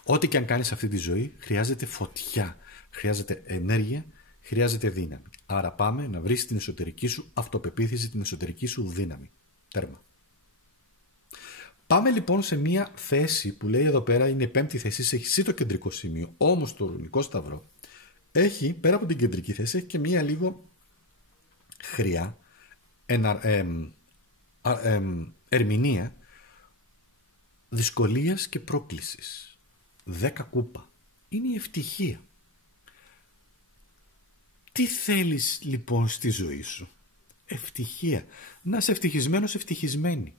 Ό,τι και αν κάνεις σε αυτή τη ζωή χρειάζεται φωτιά, χρειάζεται ενέργεια, χρειάζεται δύναμη. Άρα πάμε να βρεις την εσωτερική σου αυτοπεποίθηση, την εσωτερική σου δύναμη. Τέρμα. Πάμε λοιπόν σε μια θέση που λέει εδώ πέρα είναι η 5η θέση, έχει εσύ το κεντρικό σημείο, όμως το ρουνικό σταυρό έχει πέρα από την κεντρική θέση έχει και μια λίγο χρειά ερμηνεία δυσκολίας και πρόκλησης. 10 κούπα. Είναι η ευτυχία. Τι θέλεις λοιπόν στη ζωή σου? Ευτυχία. Να είσαι ευτυχισμένος, ευτυχισμένη.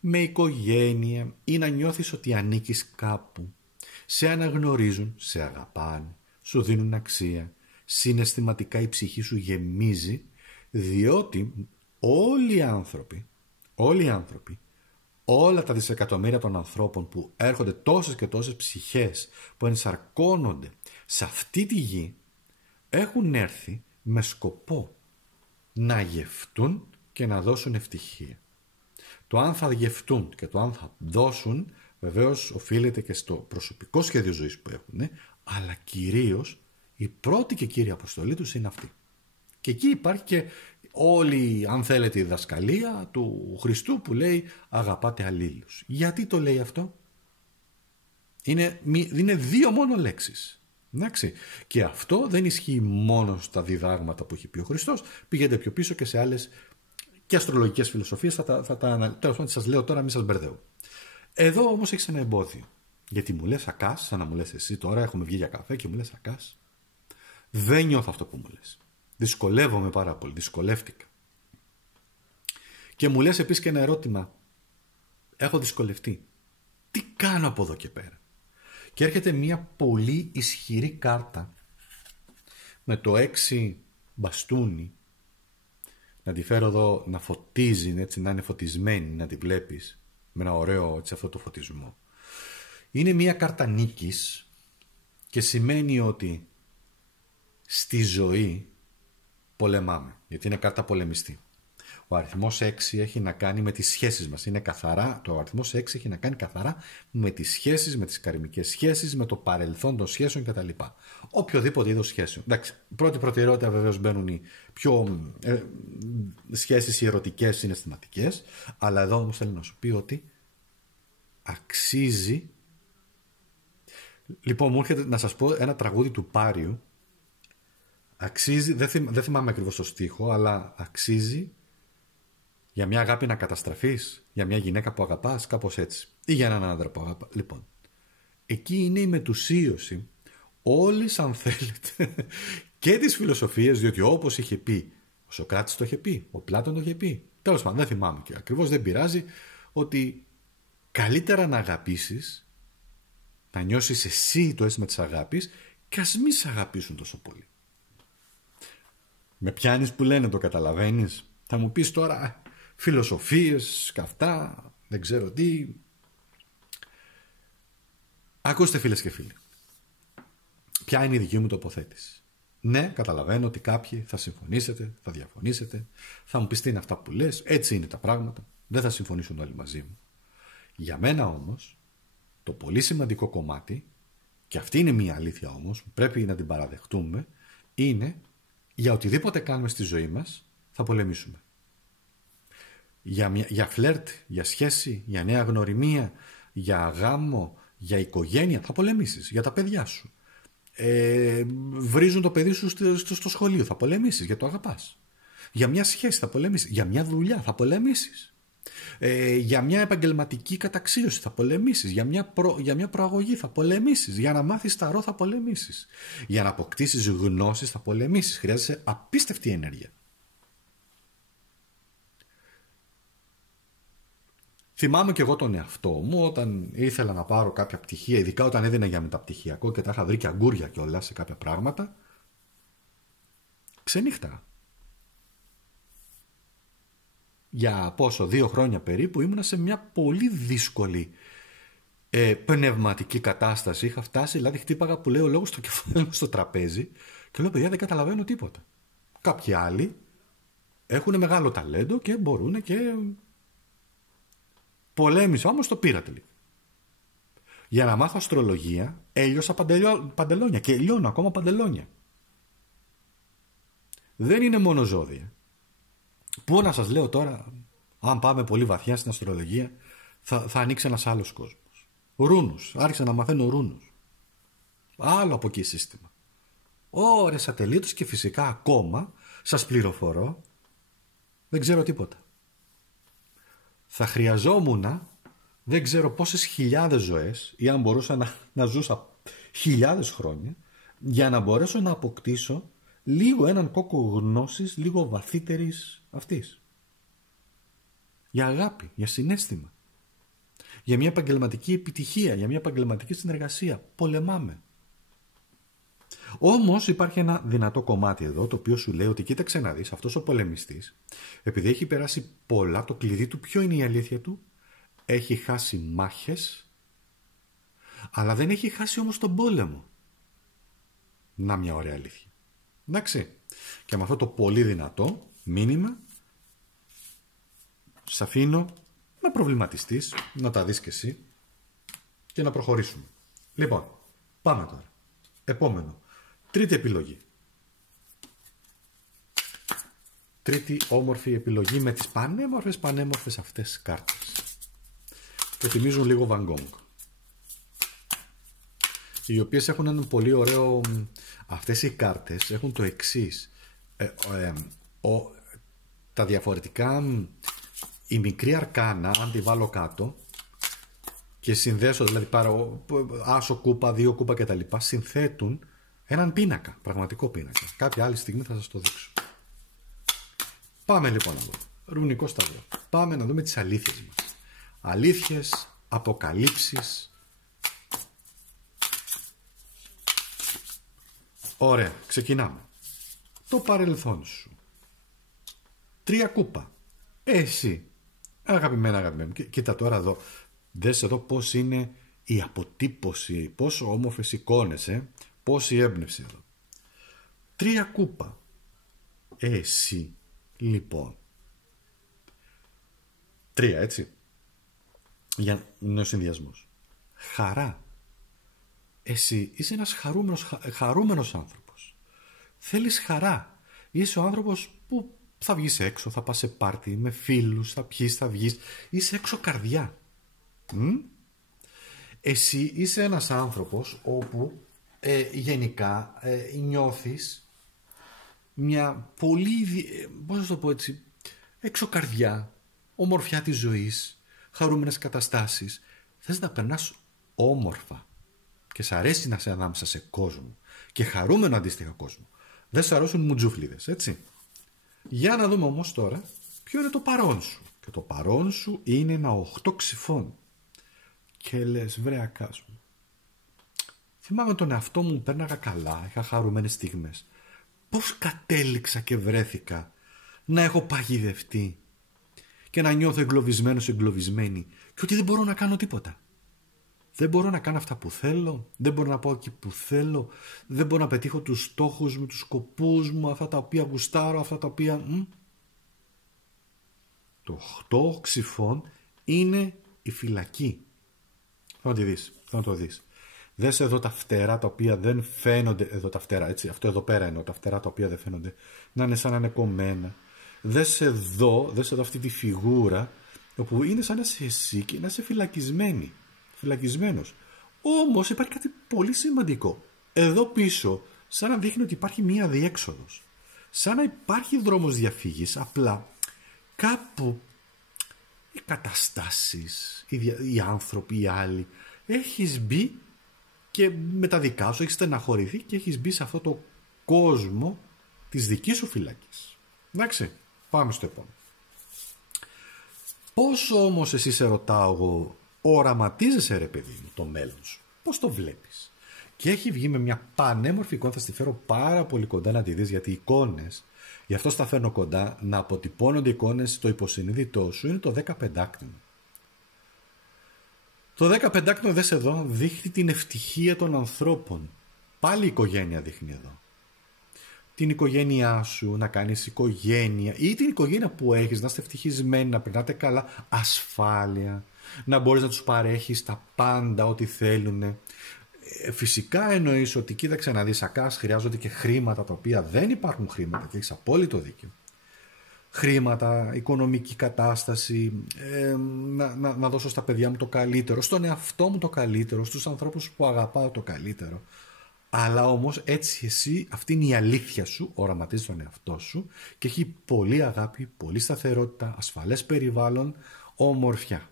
Με οικογένεια ή να νιώθεις ότι ανήκεις κάπου. Σε αναγνωρίζουν, σε αγαπάνε, σου δίνουν αξία. Συναισθηματικά η ψυχή σου γεμίζει, διότι όλοι οι άνθρωποι, όλα τα δισεκατομμύρια των ανθρώπων που έρχονται τόσες και τόσες ψυχές που ενσαρκώνονται σε αυτή τη γη έχουν έρθει με σκοπό να γευτούν και να δώσουν ευτυχία. Το αν θα γευτούν και το αν θα δώσουν βεβαίως οφείλεται και στο προσωπικό σχέδιο ζωής που έχουν, αλλά κυρίως η πρώτη και κύρια αποστολή τους είναι αυτή. Και εκεί υπάρχει και όλη, αν θέλετε, η διδασκαλία του Χριστού που λέει αγαπάτε αλλήλους. Γιατί το λέει αυτό? Είναι 2 μόνο λέξεις. Εντάξει. Και αυτό δεν ισχύει μόνο στα διδάγματα που έχει πει ο Χριστός. Πηγαίνετε πιο πίσω και σε άλλες και αστρολογικές φιλοσοφίες. Τέλος πάντων σας λέω τώρα, μην σας μπερδεύω. Εδώ όμως έχεις ένα εμπόδιο. Γιατί μου λες ακάς, σαν να μου λες εσύ τώρα, έχουμε βγει για καφέ και μου λες ακάς. Δεν νιώθω αυτό που μου λες. Δυσκολεύομαι πάρα πολύ, δυσκολεύτηκα. Και μου λες επίσης και ένα ερώτημα. Έχω δυσκολευτεί. Τι κάνω από εδώ και πέρα? Και έρχεται μια πολύ ισχυρή κάρτα με το 6 μπαστούνι. Να τη φέρω εδώ να φωτίζει, έτσι, να είναι φωτισμένη, να τη βλέπεις με ένα ωραίο έτσι, αυτό το φωτισμό. Είναι μια κάρτα νίκης και σημαίνει ότι στη ζωή πολεμάμε, γιατί είναι κάρτα πολεμιστή. Ο αριθμός 6 έχει να κάνει με τις σχέσεις μας. Είναι καθαρά, το αριθμός 6 έχει να κάνει καθαρά με τις σχέσεις, με τις καρμικές σχέσεις, με το παρελθόν των σχέσεων κτλ. Οποιοδήποτε είδος σχέσεων. Εντάξει, πρώτη προτεραιότητα βεβαίως μπαίνουν οι πιο σχέσεις ερωτικές, συναισθηματικές, αλλά εδώ όμως θέλω να σου πει ότι αξίζει. Λοιπόν, μου έρχεται να σας πω ένα τραγούδι του Πάριου. Αξίζει, δεν θυμάμαι ακριβώς το στίχο, αλλά αξίζει για μια αγάπη να καταστραφείς, για μια γυναίκα που αγαπάς, κάπως έτσι. Ή για έναν άντρα που αγαπάς. Λοιπόν, εκεί είναι η μετουσίωση όλης, αν θέλετε, και τις φιλοσοφίες, διότι όπως είχε πει ο Σωκράτης το είχε πει, ο Πλάτων το είχε πει. Τέλος πάντων, δεν θυμάμαι και ακριβώς, δεν πειράζει, ότι καλύτερα να αγαπήσεις, να νιώσεις εσύ το αίσθημα της αγάπης και ας μη σε αγαπήσουν τόσο πολύ. Με πιάνεις που λένε, το καταλαβαίνεις? Θα μου πεις τώρα φιλοσοφίες, καυτά, δεν ξέρω τι. Ακούστε φίλες και φίλοι, ποια είναι η δική μου τοποθέτηση. Ναι, καταλαβαίνω ότι κάποιοι θα συμφωνήσετε, θα διαφωνήσετε, θα μου πεις τι είναι αυτά που λες, έτσι είναι τα πράγματα, δεν θα συμφωνήσουν όλοι μαζί μου. Για μένα όμως, το πολύ σημαντικό κομμάτι, και αυτή είναι μια αλήθεια όμως, που πρέπει να την παραδεχτούμε, είναι για οτιδήποτε κάνουμε στη ζωή μας θα πολεμήσουμε. Για φλερτ, για σχέση, για νέα γνωριμία, για γάμο, για οικογένεια θα πολεμήσεις, για τα παιδιά σου. βρίζουν το παιδί σου στο σχολείο, θα πολεμήσεις γιατί το αγαπάς. Για μια σχέση θα πολεμήσεις. Για μια δουλειά θα πολεμήσεις. Για μια επαγγελματική καταξίωση θα πολεμήσεις. Για μια προαγωγή θα πολεμήσεις. Για να μάθεις ταρό θα πολεμήσεις. Για να αποκτήσεις γνώσεις θα πολεμήσεις. Χρειάζεσαι απίστευτη ενέργεια. Θυμάμαι και εγώ τον εαυτό μου όταν ήθελα να πάρω κάποια πτυχία, ειδικά όταν έδινα για μεταπτυχιακό και τα είχα βρει και αγκούρια κιόλας σε κάποια πράγματα. Ξενύχταγα. Για πόσο, 2 χρόνια περίπου, ήμουνα σε μια πολύ δύσκολη πνευματική κατάσταση. Είχα φτάσει, δηλαδή χτύπαγα που λέει ο λόγος στο κεφάλι μου στο τραπέζι και λέω παιδιά δεν καταλαβαίνω τίποτα. Κάποιοι άλλοι έχουν μεγάλο ταλέντο και μπορούν και... Πολέμησα όμως, το πήρα τελικά. Για να μάθω αστρολογία έλειωσα παντελόνια και λιώνω ακόμα παντελόνια. Δεν είναι μόνο ζώδια. Πού να σας λέω τώρα, αν πάμε πολύ βαθιά στην αστρολογία, θα ανοίξει ένας άλλος κόσμος. Ρούνους, άρχισα να μαθαίνω ρούνους. Άλλο από εκεί σύστημα. Ώρες ατελείωτες και φυσικά ακόμα, σας πληροφορώ, δεν ξέρω τίποτα. Θα χρειαζόμουν δεν ξέρω πόσες χιλιάδες ζωές ή αν μπορούσα να ζούσα χιλιάδες χρόνια για να μπορέσω να αποκτήσω λίγο έναν κόκκο γνώσης λίγο βαθύτερης αυτής. Για αγάπη, για συναίσθημα, για μια επαγγελματική επιτυχία, για μια επαγγελματική συνεργασία. Πολεμάμε. Όμως υπάρχει ένα δυνατό κομμάτι εδώ το οποίο σου λέει ότι κοίταξε να δεις, αυτός ο πολεμιστής επειδή έχει περάσει πολλά, το κλειδί του ποιο είναι η αλήθεια του? Έχει χάσει μάχες αλλά δεν έχει χάσει όμως τον πόλεμο. Να μια ωραία αλήθεια. Εντάξει. Και με αυτό το πολύ δυνατό μήνυμα σ' αφήνω να προβληματιστείς, να τα δεις και εσύ και να προχωρήσουμε. Λοιπόν, πάμε τώρα. Επόμενο. Τρίτη επιλογή. Τρίτη όμορφη επιλογή με τις πανέμορφες αυτές κάρτες. Και θυμίζουν λίγο Van Gogh. Οι οποίες έχουν ένα πολύ ωραίο... Αυτές οι κάρτες έχουν το εξής. Τα διαφορετικά... Η μικρή αρκάνα, αν τη βάλω κάτω και συνδέσω, δηλαδή πάρω άσο κούπα, 2 κούπα κτλ. Συνθέτουν έναν πίνακα, πραγματικό πίνακα. Κάποια άλλη στιγμή θα σας το δείξω. Πάμε λοιπόν να δούμε. Ρουνικό σταυρό. Πάμε να δούμε τις αλήθειες μας. Αλήθειες, αποκαλύψεις. Ωραία, ξεκινάμε. Το παρελθόν σου. 3 κούπα. Εσύ. Αγαπημένα. Κοίτα τώρα εδώ. Δες εδώ πώς είναι η αποτύπωση. Πόσο όμορφες εικόνες. Πόση έμπνευση εδώ. 3 κούπα. Εσύ. Λοιπόν. 3 έτσι. Για νέος συνδυασμός. Χαρά. Εσύ είσαι ένας χαρούμενος άνθρωπος. Θέλεις χαρά. Είσαι ο άνθρωπος που θα βγεις έξω, θα πας σε πάρτι με φίλους, θα πιείς, θα βγεις. Είσαι έξω καρδιά. Εσύ είσαι ένας άνθρωπος όπου γενικά νιώθεις μια πολύ, πώς να το πω έτσι, έξω καρδιά, ομορφιά της ζωής, χαρούμενες καταστάσεις. Θες να περνάς όμορφα και σ' αρέσει να είσαι ανάμεσα σε κόσμο και χαρούμενο αντίστοιχα κόσμο. Δεν σ' αρέσουν μουτζούφλιδες, έτσι. Για να δούμε όμως τώρα ποιο είναι το παρόν σου. Και το παρόν σου είναι ένα 8 ξυφών. Και λες, βρε ακάς μου. Θυμάμαι τον εαυτό μου, πέρναγα καλά, είχα χαρούμενες στιγμές. Πώς κατέληξα και βρέθηκα να έχω παγιδευτεί και να νιώθω εγκλωβισμένη και ότι δεν μπορώ να κάνω τίποτα. Δεν μπορώ να κάνω αυτά που θέλω, δεν μπορώ να πάω εκεί που θέλω, δεν μπορώ να πετύχω τους στόχους μου, τους σκοπούς μου, αυτά τα οποία γουστάρω, αυτά τα οποία... Το 8 ξυφών είναι η φυλακή. Θα τη δεις, θα το δεις. Δες εδώ τα φτερά τα οποία δεν φαίνονται, εδώ τα φτερά, έτσι, αυτό εδώ πέρα εννοώ, τα φτερά τα οποία δεν φαίνονται, να είναι σαν να είναι κομμένα. Δες εδώ αυτή τη φιγούρα, όπου είναι σαν να είσαι εσύ και να είσαι φυλακισμένος. Όμως υπάρχει κάτι πολύ σημαντικό. εδώ πίσω σαν να δείχνει ότι υπάρχει μία διέξοδος. Σαν να υπάρχει δρόμος διαφύγης, απλά κάπου οι καταστάσεις, οι άνθρωποι, οι άλλοι, έχεις μπει και με τα δικά σου έχεις στεναχωρηθεί και έχεις μπει σε αυτό το κόσμο της δικής σου φυλάκης. Εντάξει, πάμε στο επόμενο. Πόσο όμως εσύ, σε ρωτάω εγώ, οραματίζεσαι ρε παιδί μου το μέλλον σου? Πώς το βλέπεις? Και έχει βγει με μια πανέμορφη εικόνα, θα στη φέρω πάρα πολύ κοντά να τη δεις, γιατί οι εικόνες, γι' αυτό στα φέρνω κοντά, να αποτυπώνονται εικόνες στο υποσυνείδητό σου, είναι το 15άκτηνο. Το 15άκτηνο, δες εδώ, δείχνει την ευτυχία των ανθρώπων. Πάλι η οικογένεια δείχνει εδώ. Την οικογένειά σου, να κάνεις οικογένεια, ή την οικογένεια που έχεις, να είστε ευτυχισμένοι, να περνάτε καλά, ασφάλεια, να μπορείς να τους παρέχεις τα πάντα, ό,τι θέλουν. Φυσικά εννοείς ότι κοίταξε να δεις, ακάς χρειάζονται και χρήματα, τα οποία δεν υπάρχουν χρήματα, και έχεις απόλυτο δίκιο. Χρήματα, οικονομική κατάσταση, να δώσω στα παιδιά μου το καλύτερο, στον εαυτό μου το καλύτερο, στους ανθρώπους που αγαπάω το καλύτερο. Αλλά όμως έτσι εσύ, αυτή είναι η αλήθεια σου, οραματίζεις τον εαυτό σου και έχει πολύ αγάπη, πολύ σταθερότητα, ασφαλές περιβάλλον, ομορφιά.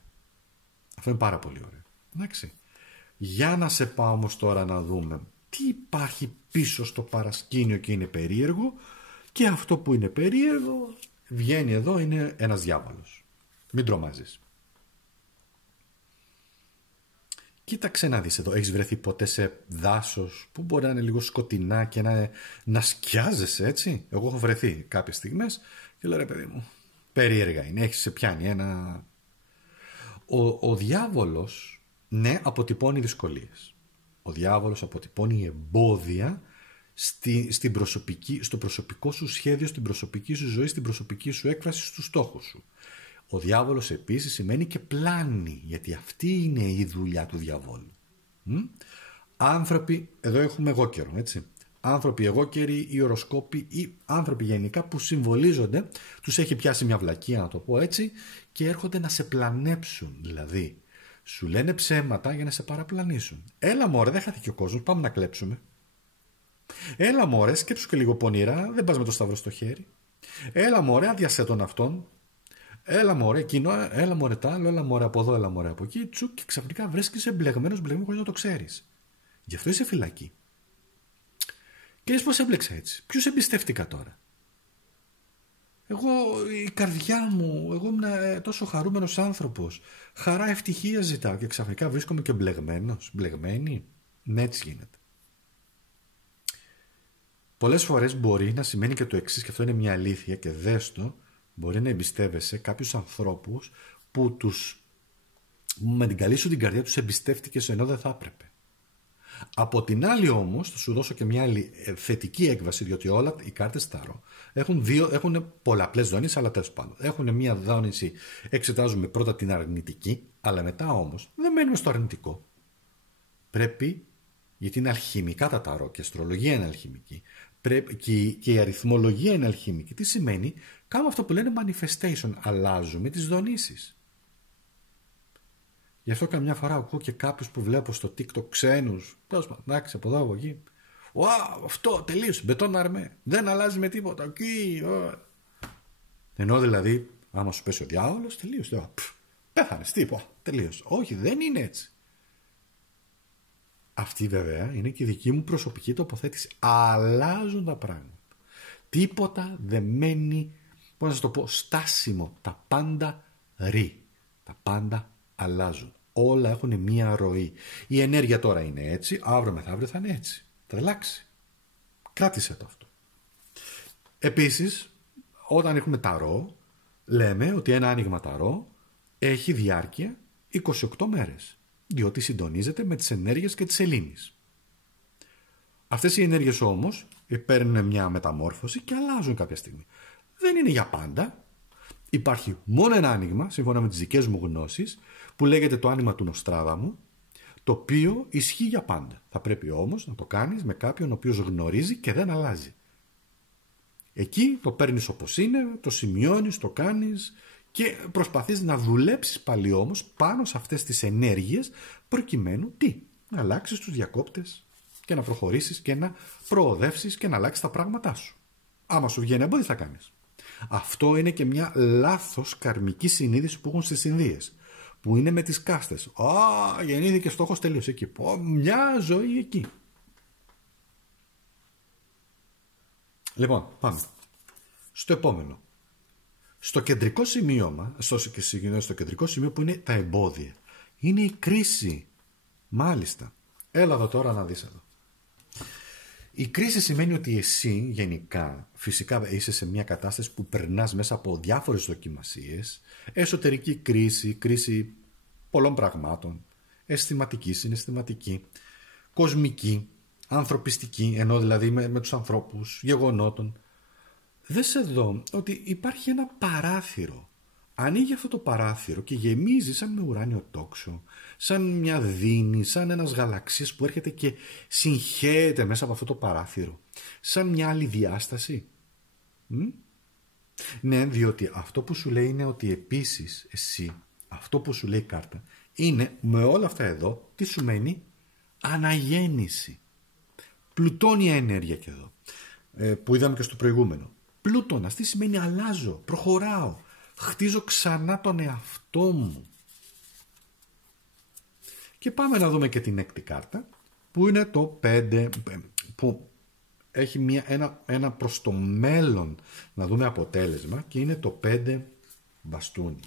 Αυτό είναι πάρα πολύ ωραίο. Εντάξει. Για να σε πάω όμως τώρα να δούμε τι υπάρχει πίσω στο παρασκήνιο και είναι περίεργο, και αυτό που είναι περίεργο βγαίνει εδώ, είναι ένας διάβολος. Μην τρομάζεις. Κοίταξε να δεις εδώ, έχεις βρεθεί ποτέ σε δάσος που μπορεί να είναι λίγο σκοτεινά και να σκιάζεσαι, έτσι? Εγώ έχω βρεθεί κάποιες στιγμές και λέω ρε παιδί μου, περίεργα είναι, έχεις σε πιάνει ένα... Ο διάβολος, ναι, αποτυπώνει δυσκολίες. Ο διάβολος αποτυπώνει εμπόδια στο προσωπικό σου σχέδιο, στην προσωπική σου ζωή, στην προσωπική σου έκφραση, στους στόχους σου. Ο διάβολος επίσης σημαίνει και πλάνη, γιατί αυτή είναι η δουλειά του διαβόλου. Άνθρωποι, εδώ έχουμε εγώκερο, έτσι. Άνθρωποι εγώκεροι, οι οροσκόποι ή άνθρωποι γενικά που συμβολίζονται, τους έχει πιάσει μια βλακεία, να το πω έτσι, και έρχονται να σε πλανέψουν. Δηλαδή, σου λένε ψέματα για να σε παραπλανήσουν. Έλα μωρέ, δεν χάθηκε ο κόσμος, πάμε να κλέψουμε. Έλα μωρέ, σκέψου και λίγο πονηρά, δεν πας με το σταυρό στο χέρι. Έλα μωρέ, άδειασέ τον αυτόν. Έλα μωρέ, εκείνο, έλα μωρέ τ' άλλο, έλα μωρέ από εδώ, έλα μωρέ από εκεί, τσουκ, και ξαφνικά βρίσκεσαι μπλεγμένος χωρίς να το ξέρεις. Γι' αυτό είσαι φυλακή. Και λες πώς έμπλεξα έτσι, ποιους εμπιστεύτηκα τώρα? Εγώ, η καρδιά μου, εγώ ήμουν τόσο χαρούμενος άνθρωπος, χαρά, ευτυχία ζητάω, και ξαφνικά βρίσκομαι και μπλεγμένη. Ναι, έτσι γίνεται. Πολλές φορές μπορεί να σημαίνει και το εξής, και αυτό είναι μια αλήθεια και δες το, μπορεί να εμπιστεύεσαι κάποιους ανθρώπους που με την καλή σου την καρδιά τους εμπιστεύτηκες ενώ δεν θα έπρεπε. Από την άλλη όμως, θα σου δώσω και μια άλλη θετική έκβαση, διότι όλα οι κάρτες Τάρο έχουν πολλαπλές δόνησεις, αλλά τέλος πάντων. Έχουν μια δόνηση, εξετάζουμε πρώτα την αρνητική, αλλά μετά όμως δεν μένουμε στο αρνητικό. Πρέπει, γιατί είναι αλχημικά τα Τάρο και η αστρολογία είναι αλχημική, και η αριθμολογία είναι αλχημική. Τι σημαίνει? Κάνουμε αυτό που λένε manifestation, αλλάζουμε τις δονήσεις. Γι' αυτό καμιά φορά ακούω και κάποιους που βλέπω στο TikTok ξένους, τέλος πάντων, εντάξει, από εδώ από εκεί. Αυτό τελείωσε, μπετόν αρμέ, δεν αλλάζει με τίποτα. Ενώ δηλαδή, άμα σου πέσει ο διάβολος, τελείωσε. Πέθανες, τίποτα, τελείωσε. Όχι, δεν είναι έτσι. Αυτή βέβαια είναι και η δική μου προσωπική τοποθέτηση. Αλλάζουν τα πράγματα. Τίποτα δεν μένει, πώς να σας το πω, στάσιμο. Τα πάντα τα πάντα αλλάζουν. Όλα έχουν μία ροή. Η ενέργεια τώρα είναι έτσι, αύριο μεθαύριο θα είναι έτσι. Θα αλλάξει. Κράτησε το αυτό. Επίσης, όταν έχουμε ταρό, λέμε ότι ένα άνοιγμα ταρό έχει διάρκεια 28 μέρες. Διότι συντονίζεται με τις ενέργειες και της σελήνης. Αυτές οι ενέργειες όμως παίρνουν μια μεταμόρφωση και αλλάζουν κάποια στιγμή. Δεν είναι για πάντα. Υπάρχει μόνο ένα άνοιγμα, σύμφωνα με τις δικές μου γνώσεις, που λέγεται το άνοιγμα του Νοστράδαμου, το οποίο ισχύει για πάντα. Θα πρέπει όμως να το κάνεις με κάποιον ο οποίος γνωρίζει και δεν αλλάζει. Εκεί το παίρνεις όπως είναι, το σημειώνεις, το κάνεις και προσπαθείς να δουλέψεις πάλι όμως πάνω σε αυτές τις ενέργειες, προκειμένου τι? Να αλλάξεις τους διακόπτες και να προχωρήσεις και να προοδεύσεις και να αλλάξεις τα πράγματά σου. Άμα σου βγαίνει εμπόδιο, θα κάνεις. Αυτό είναι και μια λάθος καρμική συνείδηση που έχουν στις Ινδίες, που είναι με τις κάστες. Γεννήθηκε στόχος, τελείωσε εκεί. Μια ζωή εκεί. Λοιπόν, πάμε στο επόμενο. Στο κεντρικό σημείο που είναι τα εμπόδια. Είναι η κρίση. Μάλιστα. Έλα εδώ τώρα να δεις εδώ. Η κρίση σημαίνει ότι εσύ γενικά, φυσικά είσαι σε μια κατάσταση που περνάς μέσα από διάφορες δοκιμασίες, εσωτερική κρίση, κρίση πολλών πραγμάτων, αισθηματική, συναισθηματική, κοσμική, ανθρωπιστική, ενώ δηλαδή με τους ανθρώπους, γεγονότων. Δες εδώ ότι υπάρχει ένα παράθυρο. Ανοίγει αυτό το παράθυρο και γεμίζει σαν με ουράνιο τόξο, σαν μια δίνη, σαν ένας γαλαξίας που έρχεται και συγχέεται μέσα από αυτό το παράθυρο, σαν μια άλλη διάσταση. Ναι, διότι αυτό που σου λέει είναι ότι επίσης εσύ, αυτό που σου λέει η κάρτα, είναι με όλα αυτά εδώ, τι σου μένει? Αναγέννηση. Πλουτόνια ενέργεια και εδώ, που είδαμε και στο προηγούμενο. Πλούτονας, τι σημαίνει? Αλλάζω, προχωράω, χτίζω ξανά τον εαυτό μου. Και πάμε να δούμε και την έκτη κάρτα, που είναι το 5, που έχει ένα προς το μέλλον να δούμε αποτέλεσμα, και είναι το 5 μπαστούνι.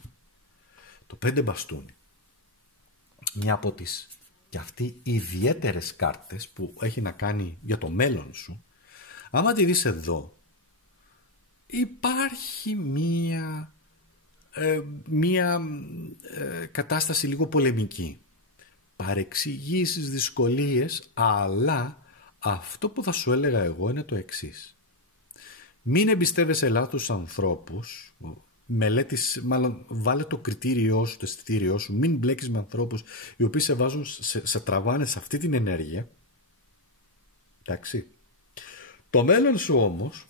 Το 5 μπαστούνι. Μια από τις και αυτοί ιδιαίτερες κάρτες που έχει να κάνει για το μέλλον σου. Άμα τη δεις εδώ, υπάρχει μία κατάσταση λίγο πολεμική. Παρεξηγήσεις, δυσκολίες, αλλά αυτό που θα σου έλεγα εγώ είναι το εξής. Μην εμπιστεύεσαι λάθος ανθρώπους, βάλε το κριτήριό σου, το αισθητήριό σου, μην μπλέκεις με ανθρώπους οι οποίοι σε βάζουν, σε τραβάνε σε αυτή την ενέργεια. Εντάξει. Το μέλλον σου όμως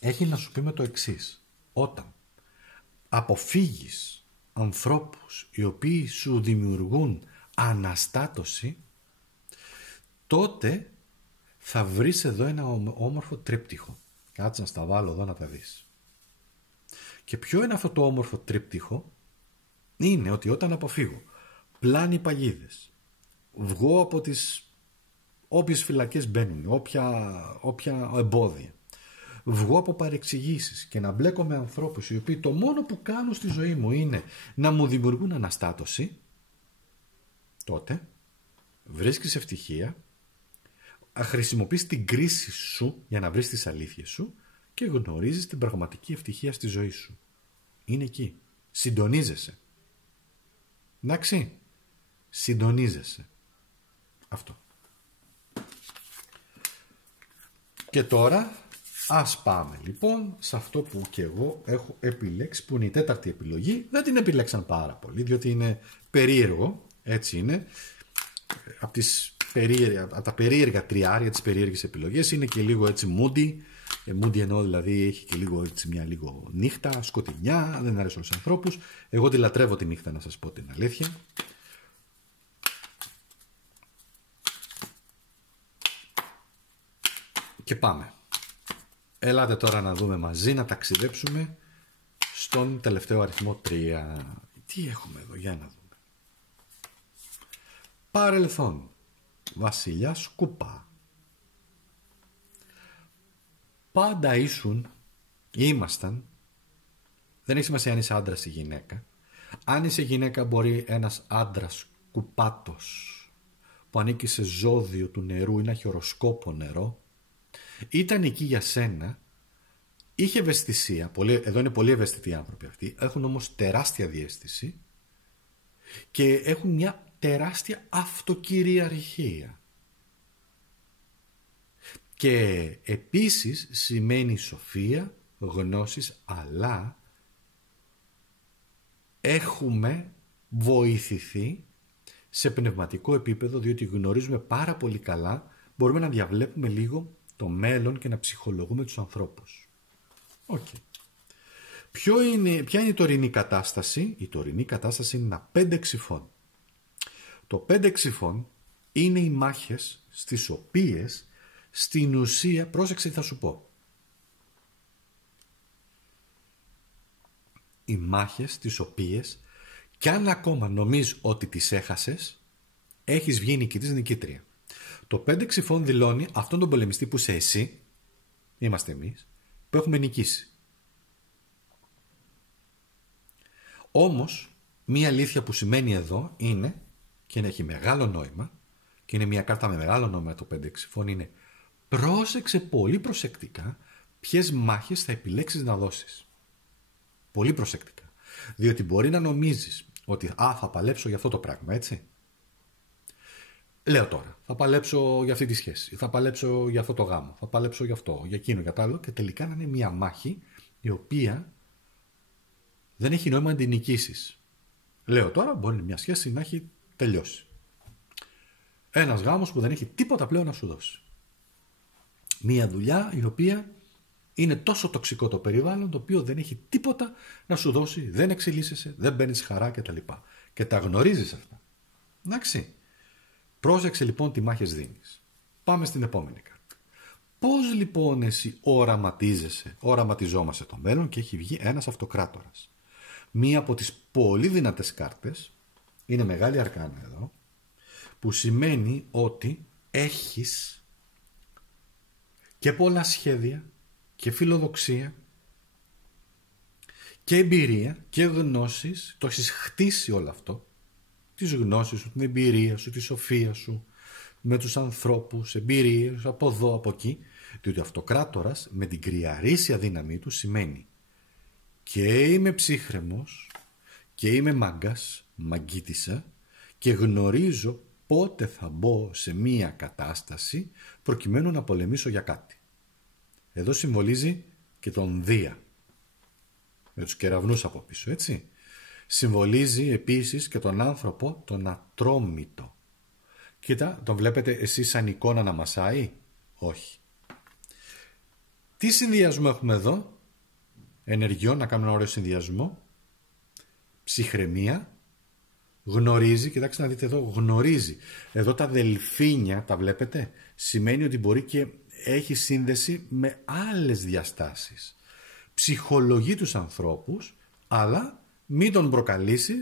έχει να σου πει με το εξής. Όταν αποφύγεις ανθρώπους οι οποίοι σου δημιουργούν αναστάτωση, τότε θα βρεις εδώ ένα όμορφο τρίπτυχο. Κάτσε να στα βάλω εδώ να τα δεις. Και ποιο είναι αυτό το όμορφο τρίπτυχο? Είναι ότι όταν αποφύγω πλάνοι παγίδες, βγω από τις όποιες φυλακές μπαίνουν, όποια εμπόδια, βγω από παρεξηγήσεις και να μπλέκω με ανθρώπους οι οποίοι το μόνο που κάνουν στη ζωή μου είναι να μου δημιουργούν αναστάτωση, τότε βρίσκεις ευτυχία, χρησιμοποιείς την κρίση σου για να βρεις τις αλήθειες σου και γνωρίζεις την πραγματική ευτυχία στη ζωή σου. Είναι εκεί. Συντονίζεσαι. Εντάξει. Συντονίζεσαι. Αυτό. Και τώρα ας πάμε λοιπόν σε αυτό που και εγώ έχω επιλέξει, που είναι η τέταρτη επιλογή. Δεν την επιλέξαν πάρα πολύ, διότι είναι περίεργο. Έτσι είναι. Από τα περίεργα τριάρια, τις περίεργες επιλογές, είναι και λίγο έτσι moody. Moody εννοώ δηλαδή έχει και λίγο έτσι μια λίγο νύχτα, σκοτεινιά, δεν αρέσει στους ανθρώπους. Εγώ τη λατρεύω τη νύχτα, να σας πω την αλήθεια. Και πάμε. Ελάτε τώρα να δούμε μαζί, να ταξιδέψουμε στον τελευταίο αριθμό 3. Τι έχουμε εδώ, για να δούμε. Παρελθόν. Βασιλιάς Κουπά. Πάντα ήμασταν, δεν έχει σημασία αν είσαι άντρας ή γυναίκα. Αν είσαι γυναίκα, μπορεί ένας άντρας κουπάτος που ανήκει σε ζώδιο του νερού ή να έχει οροσκόπο νερό, ήταν εκεί για σένα, είχε ευαισθησία, εδώ είναι πολύ ευαίσθητοι οι άνθρωποι αυτοί, έχουν όμως τεράστια διαίσθηση και έχουν μια τεράστια αυτοκυριαρχία. Και επίσης σημαίνει σοφία, γνώσεις, αλλά έχουμε βοηθηθεί σε πνευματικό επίπεδο, διότι γνωρίζουμε πάρα πολύ καλά, μπορούμε να διαβλέπουμε λίγο το μέλλον και να ψυχολογούμε τους ανθρώπους. Okay. Ποια είναι η τωρινή κατάσταση? Η τωρινή κατάσταση είναι ένα 5 ξυφών. Το 5 ξυφών είναι οι μάχες στις οποίες στην ουσία, πρόσεξε τι θα σου πω, οι μάχες στις οποίες κι αν ακόμα νομίζεις ότι τις έχασες, έχεις βγει νικητής, νικήτρια. Το 5 ξυφών δηλώνει αυτόν τον πολεμιστή που είσαι εσύ, είμαστε εμείς, που έχουμε νικήσει. Όμως, μία αλήθεια που σημαίνει εδώ είναι, και έχει μεγάλο νόημα, και είναι μια κάρτα με μεγάλο νόημα το 5 ξυφών, είναι πρόσεξε πολύ προσεκτικά ποιες μάχες θα επιλέξεις να δώσεις. Πολύ προσεκτικά. Διότι μπορεί να νομίζεις ότι θα παλέψω για αυτό το πράγμα, έτσι. Λέω τώρα, θα παλέψω για αυτή τη σχέση, θα παλέψω για αυτό το γάμο, θα παλέψω για αυτό, για εκείνο, για το άλλο, και τελικά να είναι μια μάχη η οποία δεν έχει νόημα να την νικήσεις. Λέω τώρα, μπορεί μια σχέση να έχει τελειώσει. Ένας γάμος που δεν έχει τίποτα πλέον να σου δώσει. Μια δουλειά η οποία είναι τόσο τοξικό το περιβάλλον, το οποίο δεν έχει τίποτα να σου δώσει, δεν εξελίσσεσαι, δεν παίρνεις χαρά κτλ. Και τα γνωρίζεις αυτά. Εντάξει. Πρόσεξε λοιπόν τι μάχες δίνεις. Πάμε στην επόμενη κάρτα. Πώς λοιπόν εσύ οραματιζόμαστε το μέλλον και έχει βγει ένας αυτοκράτορας. Μία από τις πολύ δυνατές κάρτες, είναι μεγάλη αρκάνα εδώ, που σημαίνει ότι έχεις και πολλά σχέδια και φιλοδοξία και εμπειρία και γνώσεις, το έχεις χτίσει όλο αυτό, τις γνώσεις σου, την εμπειρία σου, τη σοφία σου, με τους ανθρώπους, εμπειρίες, από εδώ, από εκεί, διότι ο αυτοκράτορας με την κρυαρίσια δύναμή του σημαίνει και είμαι ψύχρεμος και είμαι μάγκας, μαγκίτισσα και γνωρίζω πότε θα μπω σε μία κατάσταση προκειμένου να πολεμήσω για κάτι. Εδώ συμβολίζει και τον Δία με τους κεραυνούς από πίσω, έτσι. Συμβολίζει επίσης και τον άνθρωπο τον ατρόμητο. Κοίτα, τον βλέπετε εσείς σαν εικόνα να μασάει? Όχι. Τι συνδυασμό έχουμε εδώ? Ενεργειών, να κάνουμε ένα ωραίο συνδυασμό. Ψυχραιμία. Γνωρίζει, κοιτάξτε να δείτε εδώ, γνωρίζει. Εδώ τα δελφίνια, τα βλέπετε, σημαίνει ότι μπορεί και έχει σύνδεση με άλλες διαστάσεις. Ψυχολογεί τους ανθρώπους, αλλά μην τον προκαλήσει,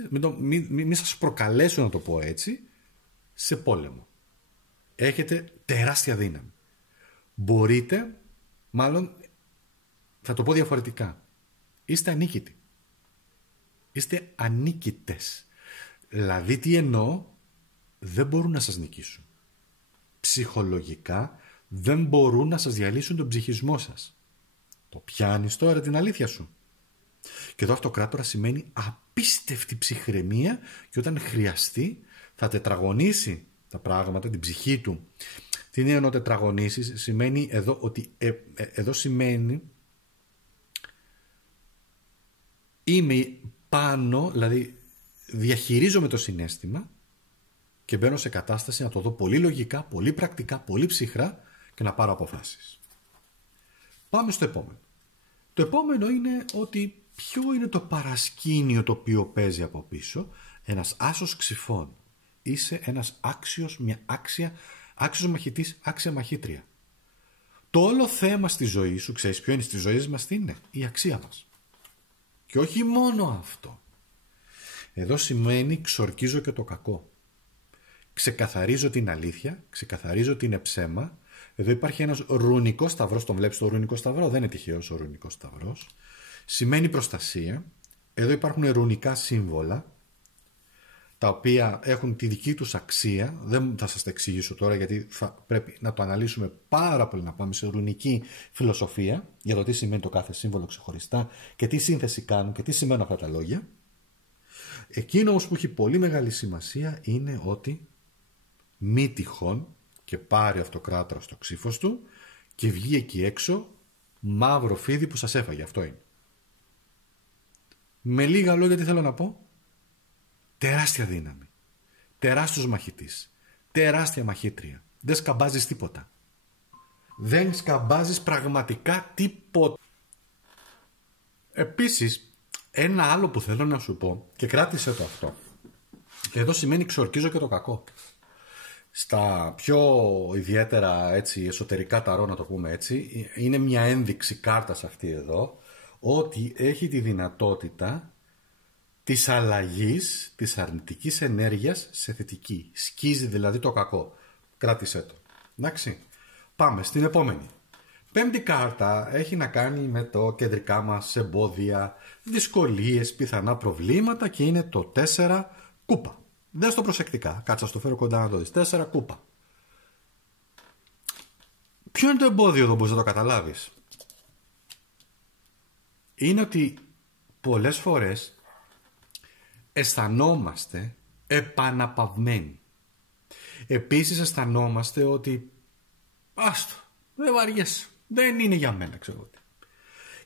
μην σας προκαλέσω να το πω έτσι, σε πόλεμο. Έχετε τεράστια δύναμη. Μπορείτε, μάλλον θα το πω διαφορετικά, είστε ανίκητοι. Είστε ανίκητες. Δηλαδή τι εννοώ? Δεν μπορούν να σας νικήσουν. Ψυχολογικά δεν μπορούν να σας διαλύσουν τον ψυχισμό σας. Το πιάνεις τώρα την αλήθεια σου? Και εδώ αυτοκράτορα σημαίνει απίστευτη ψυχραιμία και όταν χρειαστεί θα τετραγωνίσει τα πράγματα, την ψυχή του. Τι είναι εννοώ τετραγωνίσεις? Σημαίνει εδώ ότι εδώ σημαίνει είμαι πάνω, δηλαδή διαχειρίζομαι το συναίσθημα και μπαίνω σε κατάσταση να το δω πολύ λογικά, πολύ πρακτικά, πολύ ψυχρά και να πάρω αποφάσεις. Πάμε στο επόμενο. Το επόμενο είναι ότι ποιο είναι το παρασκήνιο το οποίο παίζει από πίσω? Ένας άσος ξυφών. Είσαι ένας άξιος, μια άξιος μαχητής, άξια μαχήτρια. Το όλο θέμα στη ζωή σου, ξέρεις ποιο είναι στη ζωή μας? Τι είναι? Η αξία μας. Και όχι μόνο αυτό. Εδώ σημαίνει ξορκίζω και το κακό. Ξεκαθαρίζω την αλήθεια, ξεκαθαρίζω την ψέμα. Εδώ υπάρχει ένας ρουνικός σταυρός, τον βλέπεις το ρουνικό σταυρό? Δεν είναι τυχαίος ο ρουνικός σταυρός. Σημαίνει προστασία. Εδώ υπάρχουν ρουνικά σύμβολα, τα οποία έχουν τη δική τους αξία. Δεν θα σας τα εξηγήσω τώρα γιατί θα πρέπει να το αναλύσουμε πάρα πολύ, να πάμε σε ρουνική φιλοσοφία για το τι σημαίνει το κάθε σύμβολο ξεχωριστά και τι σύνθεση κάνουν και τι σημαίνουν αυτά τα λόγια. Εκείνο όμως που έχει πολύ μεγάλη σημασία είναι ότι μη τυχόν και πάρει αυτοκράτορα στο ξύφος του και βγει εκεί έξω μαύρο φίδι που σας έφαγε. Αυτό είναι. Με λίγα λόγια τι θέλω να πω? Τεράστια δύναμη. Τεράστιος μαχητής. Τεράστια μαχήτρια. Δεν σκαμπάζεις τίποτα. Δεν σκαμπάζεις πραγματικά τίποτα. Επίσης, ένα άλλο που θέλω να σου πω, και κράτησε το αυτό. Εδώ σημαίνει ξορκίζω και το κακό. στα πιο ιδιαίτερα έτσι, εσωτερικά ταρό, να το πούμε έτσι, είναι μια ένδειξη κάρτας αυτή εδώ, ότι έχει τη δυνατότητα της αλλαγής της αρνητικής ενέργειας σε θετική. Σκίζει δηλαδή το κακό. Κράτησέ το. Εντάξει. Πάμε στην επόμενη. Πέμπτη κάρτα έχει να κάνει με το κεντρικά μας εμπόδια, δυσκολίες, πιθανά προβλήματα και είναι το 4 κούπα. Δες το προσεκτικά. Κάτσα στο φέρω κοντά να το δεις. 4 κούπα. Ποιο είναι το εμπόδιο εδώ, μπορείς να το καταλάβεις? Είναι ότι πολλές φορές αισθανόμαστε επαναπαυμένοι. Επίσης αισθανόμαστε ότι άστο, δεν βαριέσαι, δεν είναι για μένα, ξέρω.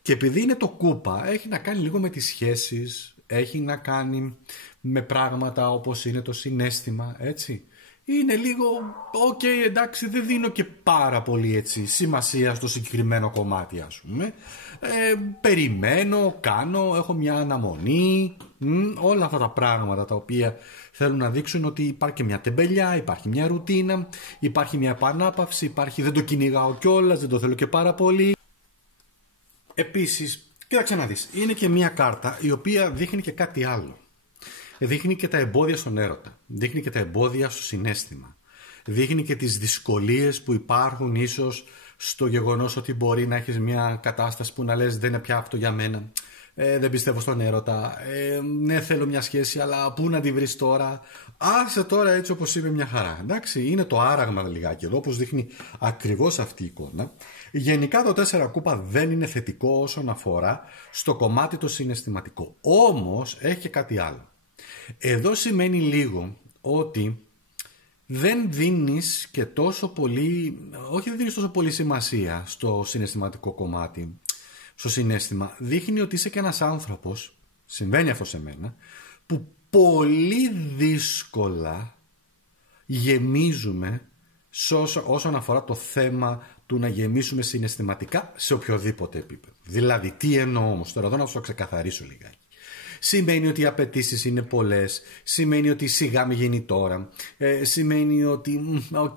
Και επειδή είναι το κούπα, έχει να κάνει λίγο με τις σχέσεις, έχει να κάνει με πράγματα όπως είναι το συναίσθημα, έτσι. Είναι λίγο, εντάξει, δεν δίνω και πάρα πολύ έτσι σημασία στο συγκεκριμένο κομμάτι, ας πούμε. Περιμένω, κάνω, έχω μια αναμονή, όλα αυτά τα πράγματα τα οποία θέλουν να δείξουν ότι υπάρχει και μια τεμπελιά, υπάρχει μια ρουτίνα, υπάρχει μια επανάπαυση, υπάρχει δεν το κυνηγάω κιόλας, δεν το θέλω και πάρα πολύ. Επίσης, κοίταξε να δεις, είναι και μια κάρτα η οποία δείχνει και κάτι άλλο. Δείχνει και τα εμπόδια στον έρωτα. Δείχνει και τα εμπόδια στο συναίσθημα. Δείχνει και τις δυσκολίες που υπάρχουν ίσως στο γεγονός ότι μπορεί να έχεις μια κατάσταση που να λες δεν είναι πια αυτό για μένα. Δεν πιστεύω στον έρωτα. Ναι, θέλω μια σχέση, αλλά πού να τη βρεις τώρα? Άσε τώρα έτσι όπως είπε μια χαρά. Εντάξει, είναι το άραγμα λιγάκι εδώ, όπως δείχνει ακριβώς αυτή η εικόνα. Γενικά το 4 κούπα δεν είναι θετικό όσον αφορά στο κομμάτι το συναισθηματικό. Όμως έχει και κάτι άλλο. Εδώ σημαίνει λίγο ότι δεν δίνεις και τόσο πολύ, όχι δεν δίνεις τόσο πολύ σημασία στο συναισθηματικό κομμάτι, στο συναίσθημα. Δείχνει ότι είσαι και ένας άνθρωπος, συμβαίνει αυτό σε μένα, που πολύ δύσκολα γεμίζουμε όσον αφορά το θέμα του να γεμίσουμε συναισθηματικά σε οποιοδήποτε επίπεδο. Δηλαδή, τι εννοώ όμως, τώρα εδώ να σου το ξεκαθαρίσω λιγάκι. Σημαίνει ότι οι απαιτήσεις είναι πολλές, σημαίνει ότι σιγά με γίνει τώρα, σημαίνει ότι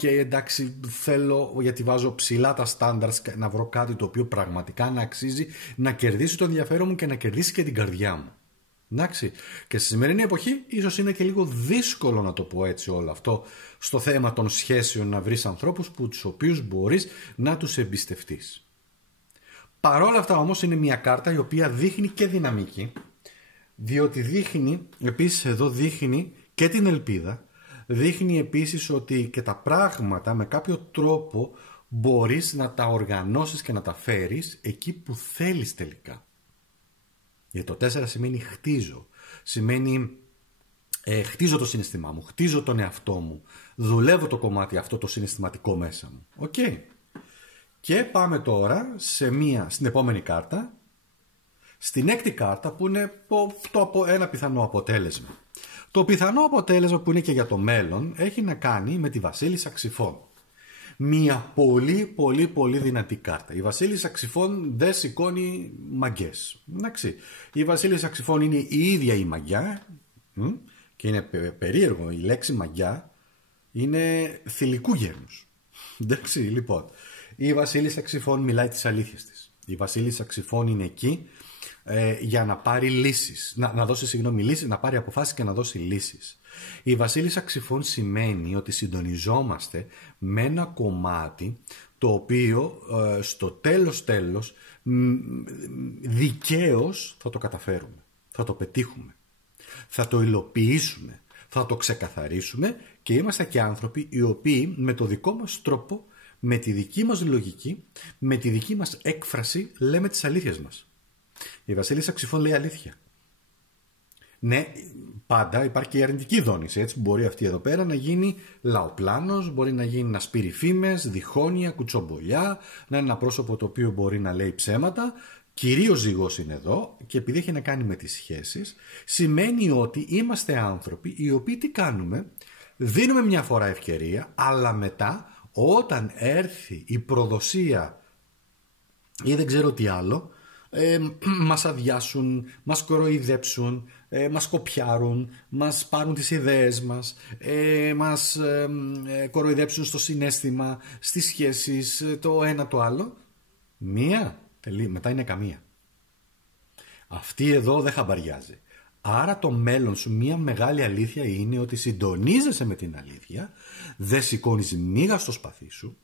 εντάξει, θέλω, γιατί βάζω ψηλά τα standards, να βρω κάτι το οποίο πραγματικά να αξίζει να κερδίσει το ενδιαφέρον μου και να κερδίσει και την καρδιά μου. Εντάξει. Και στη σημερινή εποχή ίσως είναι και λίγο δύσκολο να το πω έτσι όλο αυτό στο θέμα των σχέσεων, να βρεις ανθρώπους τους οποίους μπορείς να τους εμπιστευτείς. Παρόλα αυτά όμως είναι μια κάρτα η οποία δείχνει και δυναμική, διότι δείχνει, επίσης εδώ δείχνει και την ελπίδα, δείχνει επίσης ότι και τα πράγματα με κάποιο τρόπο μπορείς να τα οργανώσεις και να τα φέρεις εκεί που θέλεις τελικά. Γιατί το 4 σημαίνει χτίζω, σημαίνει χτίζω το συναισθημά μου, χτίζω τον εαυτό μου, δουλεύω το κομμάτι αυτό το συναισθηματικό μέσα μου. Οκ. Και πάμε τώρα στην επόμενη κάρτα, στην έκτη κάρτα που είναι ένα πιθανό αποτέλεσμα. Το πιθανό αποτέλεσμα που είναι και για το μέλλον έχει να κάνει με τη Βασίλισσα Ξυφών. Μια πολύ δυνατή κάρτα. Η Βασίλισσα Ξυφών δεν σηκώνει μαγκές. Εντάξει. Η Βασίλισσα Ξυφών είναι η ίδια η μαγιά και είναι περίεργο, η λέξη μαγιά είναι θηλυκού γένους. Εντάξει, λοιπόν. Η Βασίλισσα Ξυφών μιλάει τις αλήθειες της. Η Βασίλισσα Ξυφών είναι εκεί για να πάρει λύσεις, να δώσει λύσεις, να πάρει αποφάσεις και να δώσει λύσεις. Η Βασίλισσα Ξυφών σημαίνει ότι συντονιζόμαστε με ένα κομμάτι το οποίο στο τέλος δικαίως θα το καταφέρουμε, θα το πετύχουμε, θα το υλοποιήσουμε, θα το ξεκαθαρίσουμε και είμαστε και άνθρωποι οι οποίοι με το δικό μας τρόπο, με τη δική μας λογική, με τη δική μας έκφραση λέμε τις αλήθειες μας. Η Βασίλισσα Ξυφών λέει αλήθεια. Ναι, πάντα υπάρχει και η αρνητική δόνηση. Έτσι μπορεί αυτή εδώ πέρα να γίνει λαοπλάνος, μπορεί να γίνει να σπείρει φήμες, διχόνοια, κουτσομπολιά, να είναι ένα πρόσωπο το οποίο μπορεί να λέει ψέματα. Κυρίως ζυγός είναι εδώ και επειδή έχει να κάνει με τις σχέσεις, σημαίνει ότι είμαστε άνθρωποι οι οποίοι τι κάνουμε, δίνουμε μια φορά ευκαιρία, αλλά μετά όταν έρθει η προδοσία ή δεν ξέρω τι άλλο, μας αδειάσουν, μας κοροϊδέψουν, μας κοπιάρουν, μας πάρουν τις ιδέες μας, μας κοροϊδέψουν στο συναίσθημα, στις σχέσεις, το ένα το άλλο. Μία, μετά είναι καμία. Αυτή εδώ δεν χαμπαριάζει. Άρα το μέλλον σου, μια μεγάλη αλήθεια είναι ότι συντονίζεσαι με την αλήθεια, δεν σηκώνεις μίγα στο σπαθί σου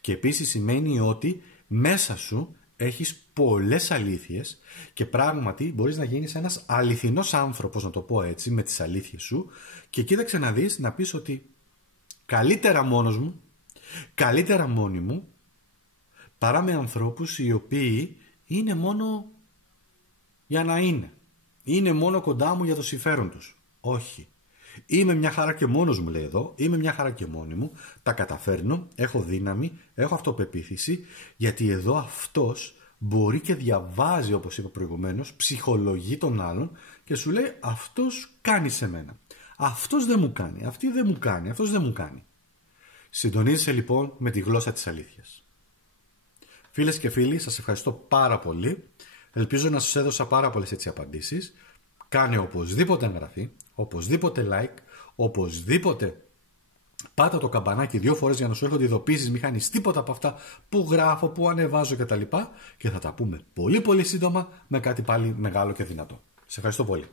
και επίσης σημαίνει ότι μέσα σου έχεις πολλές αλήθειες και πράγματι μπορείς να γίνεις ένας αληθινός άνθρωπος, να το πω έτσι, με τις αλήθειες σου και κοίταξε να δεις, να πεις ότι καλύτερα μόνος μου, καλύτερα μόνοι μου, παρά με ανθρώπους οι οποίοι είναι μόνο για να είναι. Είναι μόνο κοντά μου για το συμφέρον τους. Όχι. Είμαι μια χαρά και μόνος μου, λέει εδώ. Είμαι μια χαρά και μόνη μου. Τα καταφέρνω. Έχω δύναμη. Έχω αυτοπεποίθηση. Γιατί εδώ αυτός μπορεί και διαβάζει, όπως είπα προηγουμένως, ψυχολογεί τον άλλον και σου λέει αυτός κάνει σε μένα. Αυτός δεν μου κάνει. Αυτή δεν μου κάνει. Αυτός δεν μου κάνει. Συντονίζεσαι λοιπόν με τη γλώσσα της αλήθειας. Φίλες και φίλοι, σας ευχαριστώ πάρα πολύ. Ελπίζω να σας έδωσα πάρα πολλές έτσι απαντήσεις. Κάνε οπωσδήποτε εγγραφή, οπωσδήποτε like, οπωσδήποτε πάτα το καμπανάκι 2 φορές για να σου έρχονται ειδοποίησεις, μη χάνεις τίποτα από αυτά που γράφω, που ανεβάζω κτλ. Και θα τα πούμε πολύ πολύ σύντομα με κάτι πάλι μεγάλο και δυνατό. Σε ευχαριστώ πολύ.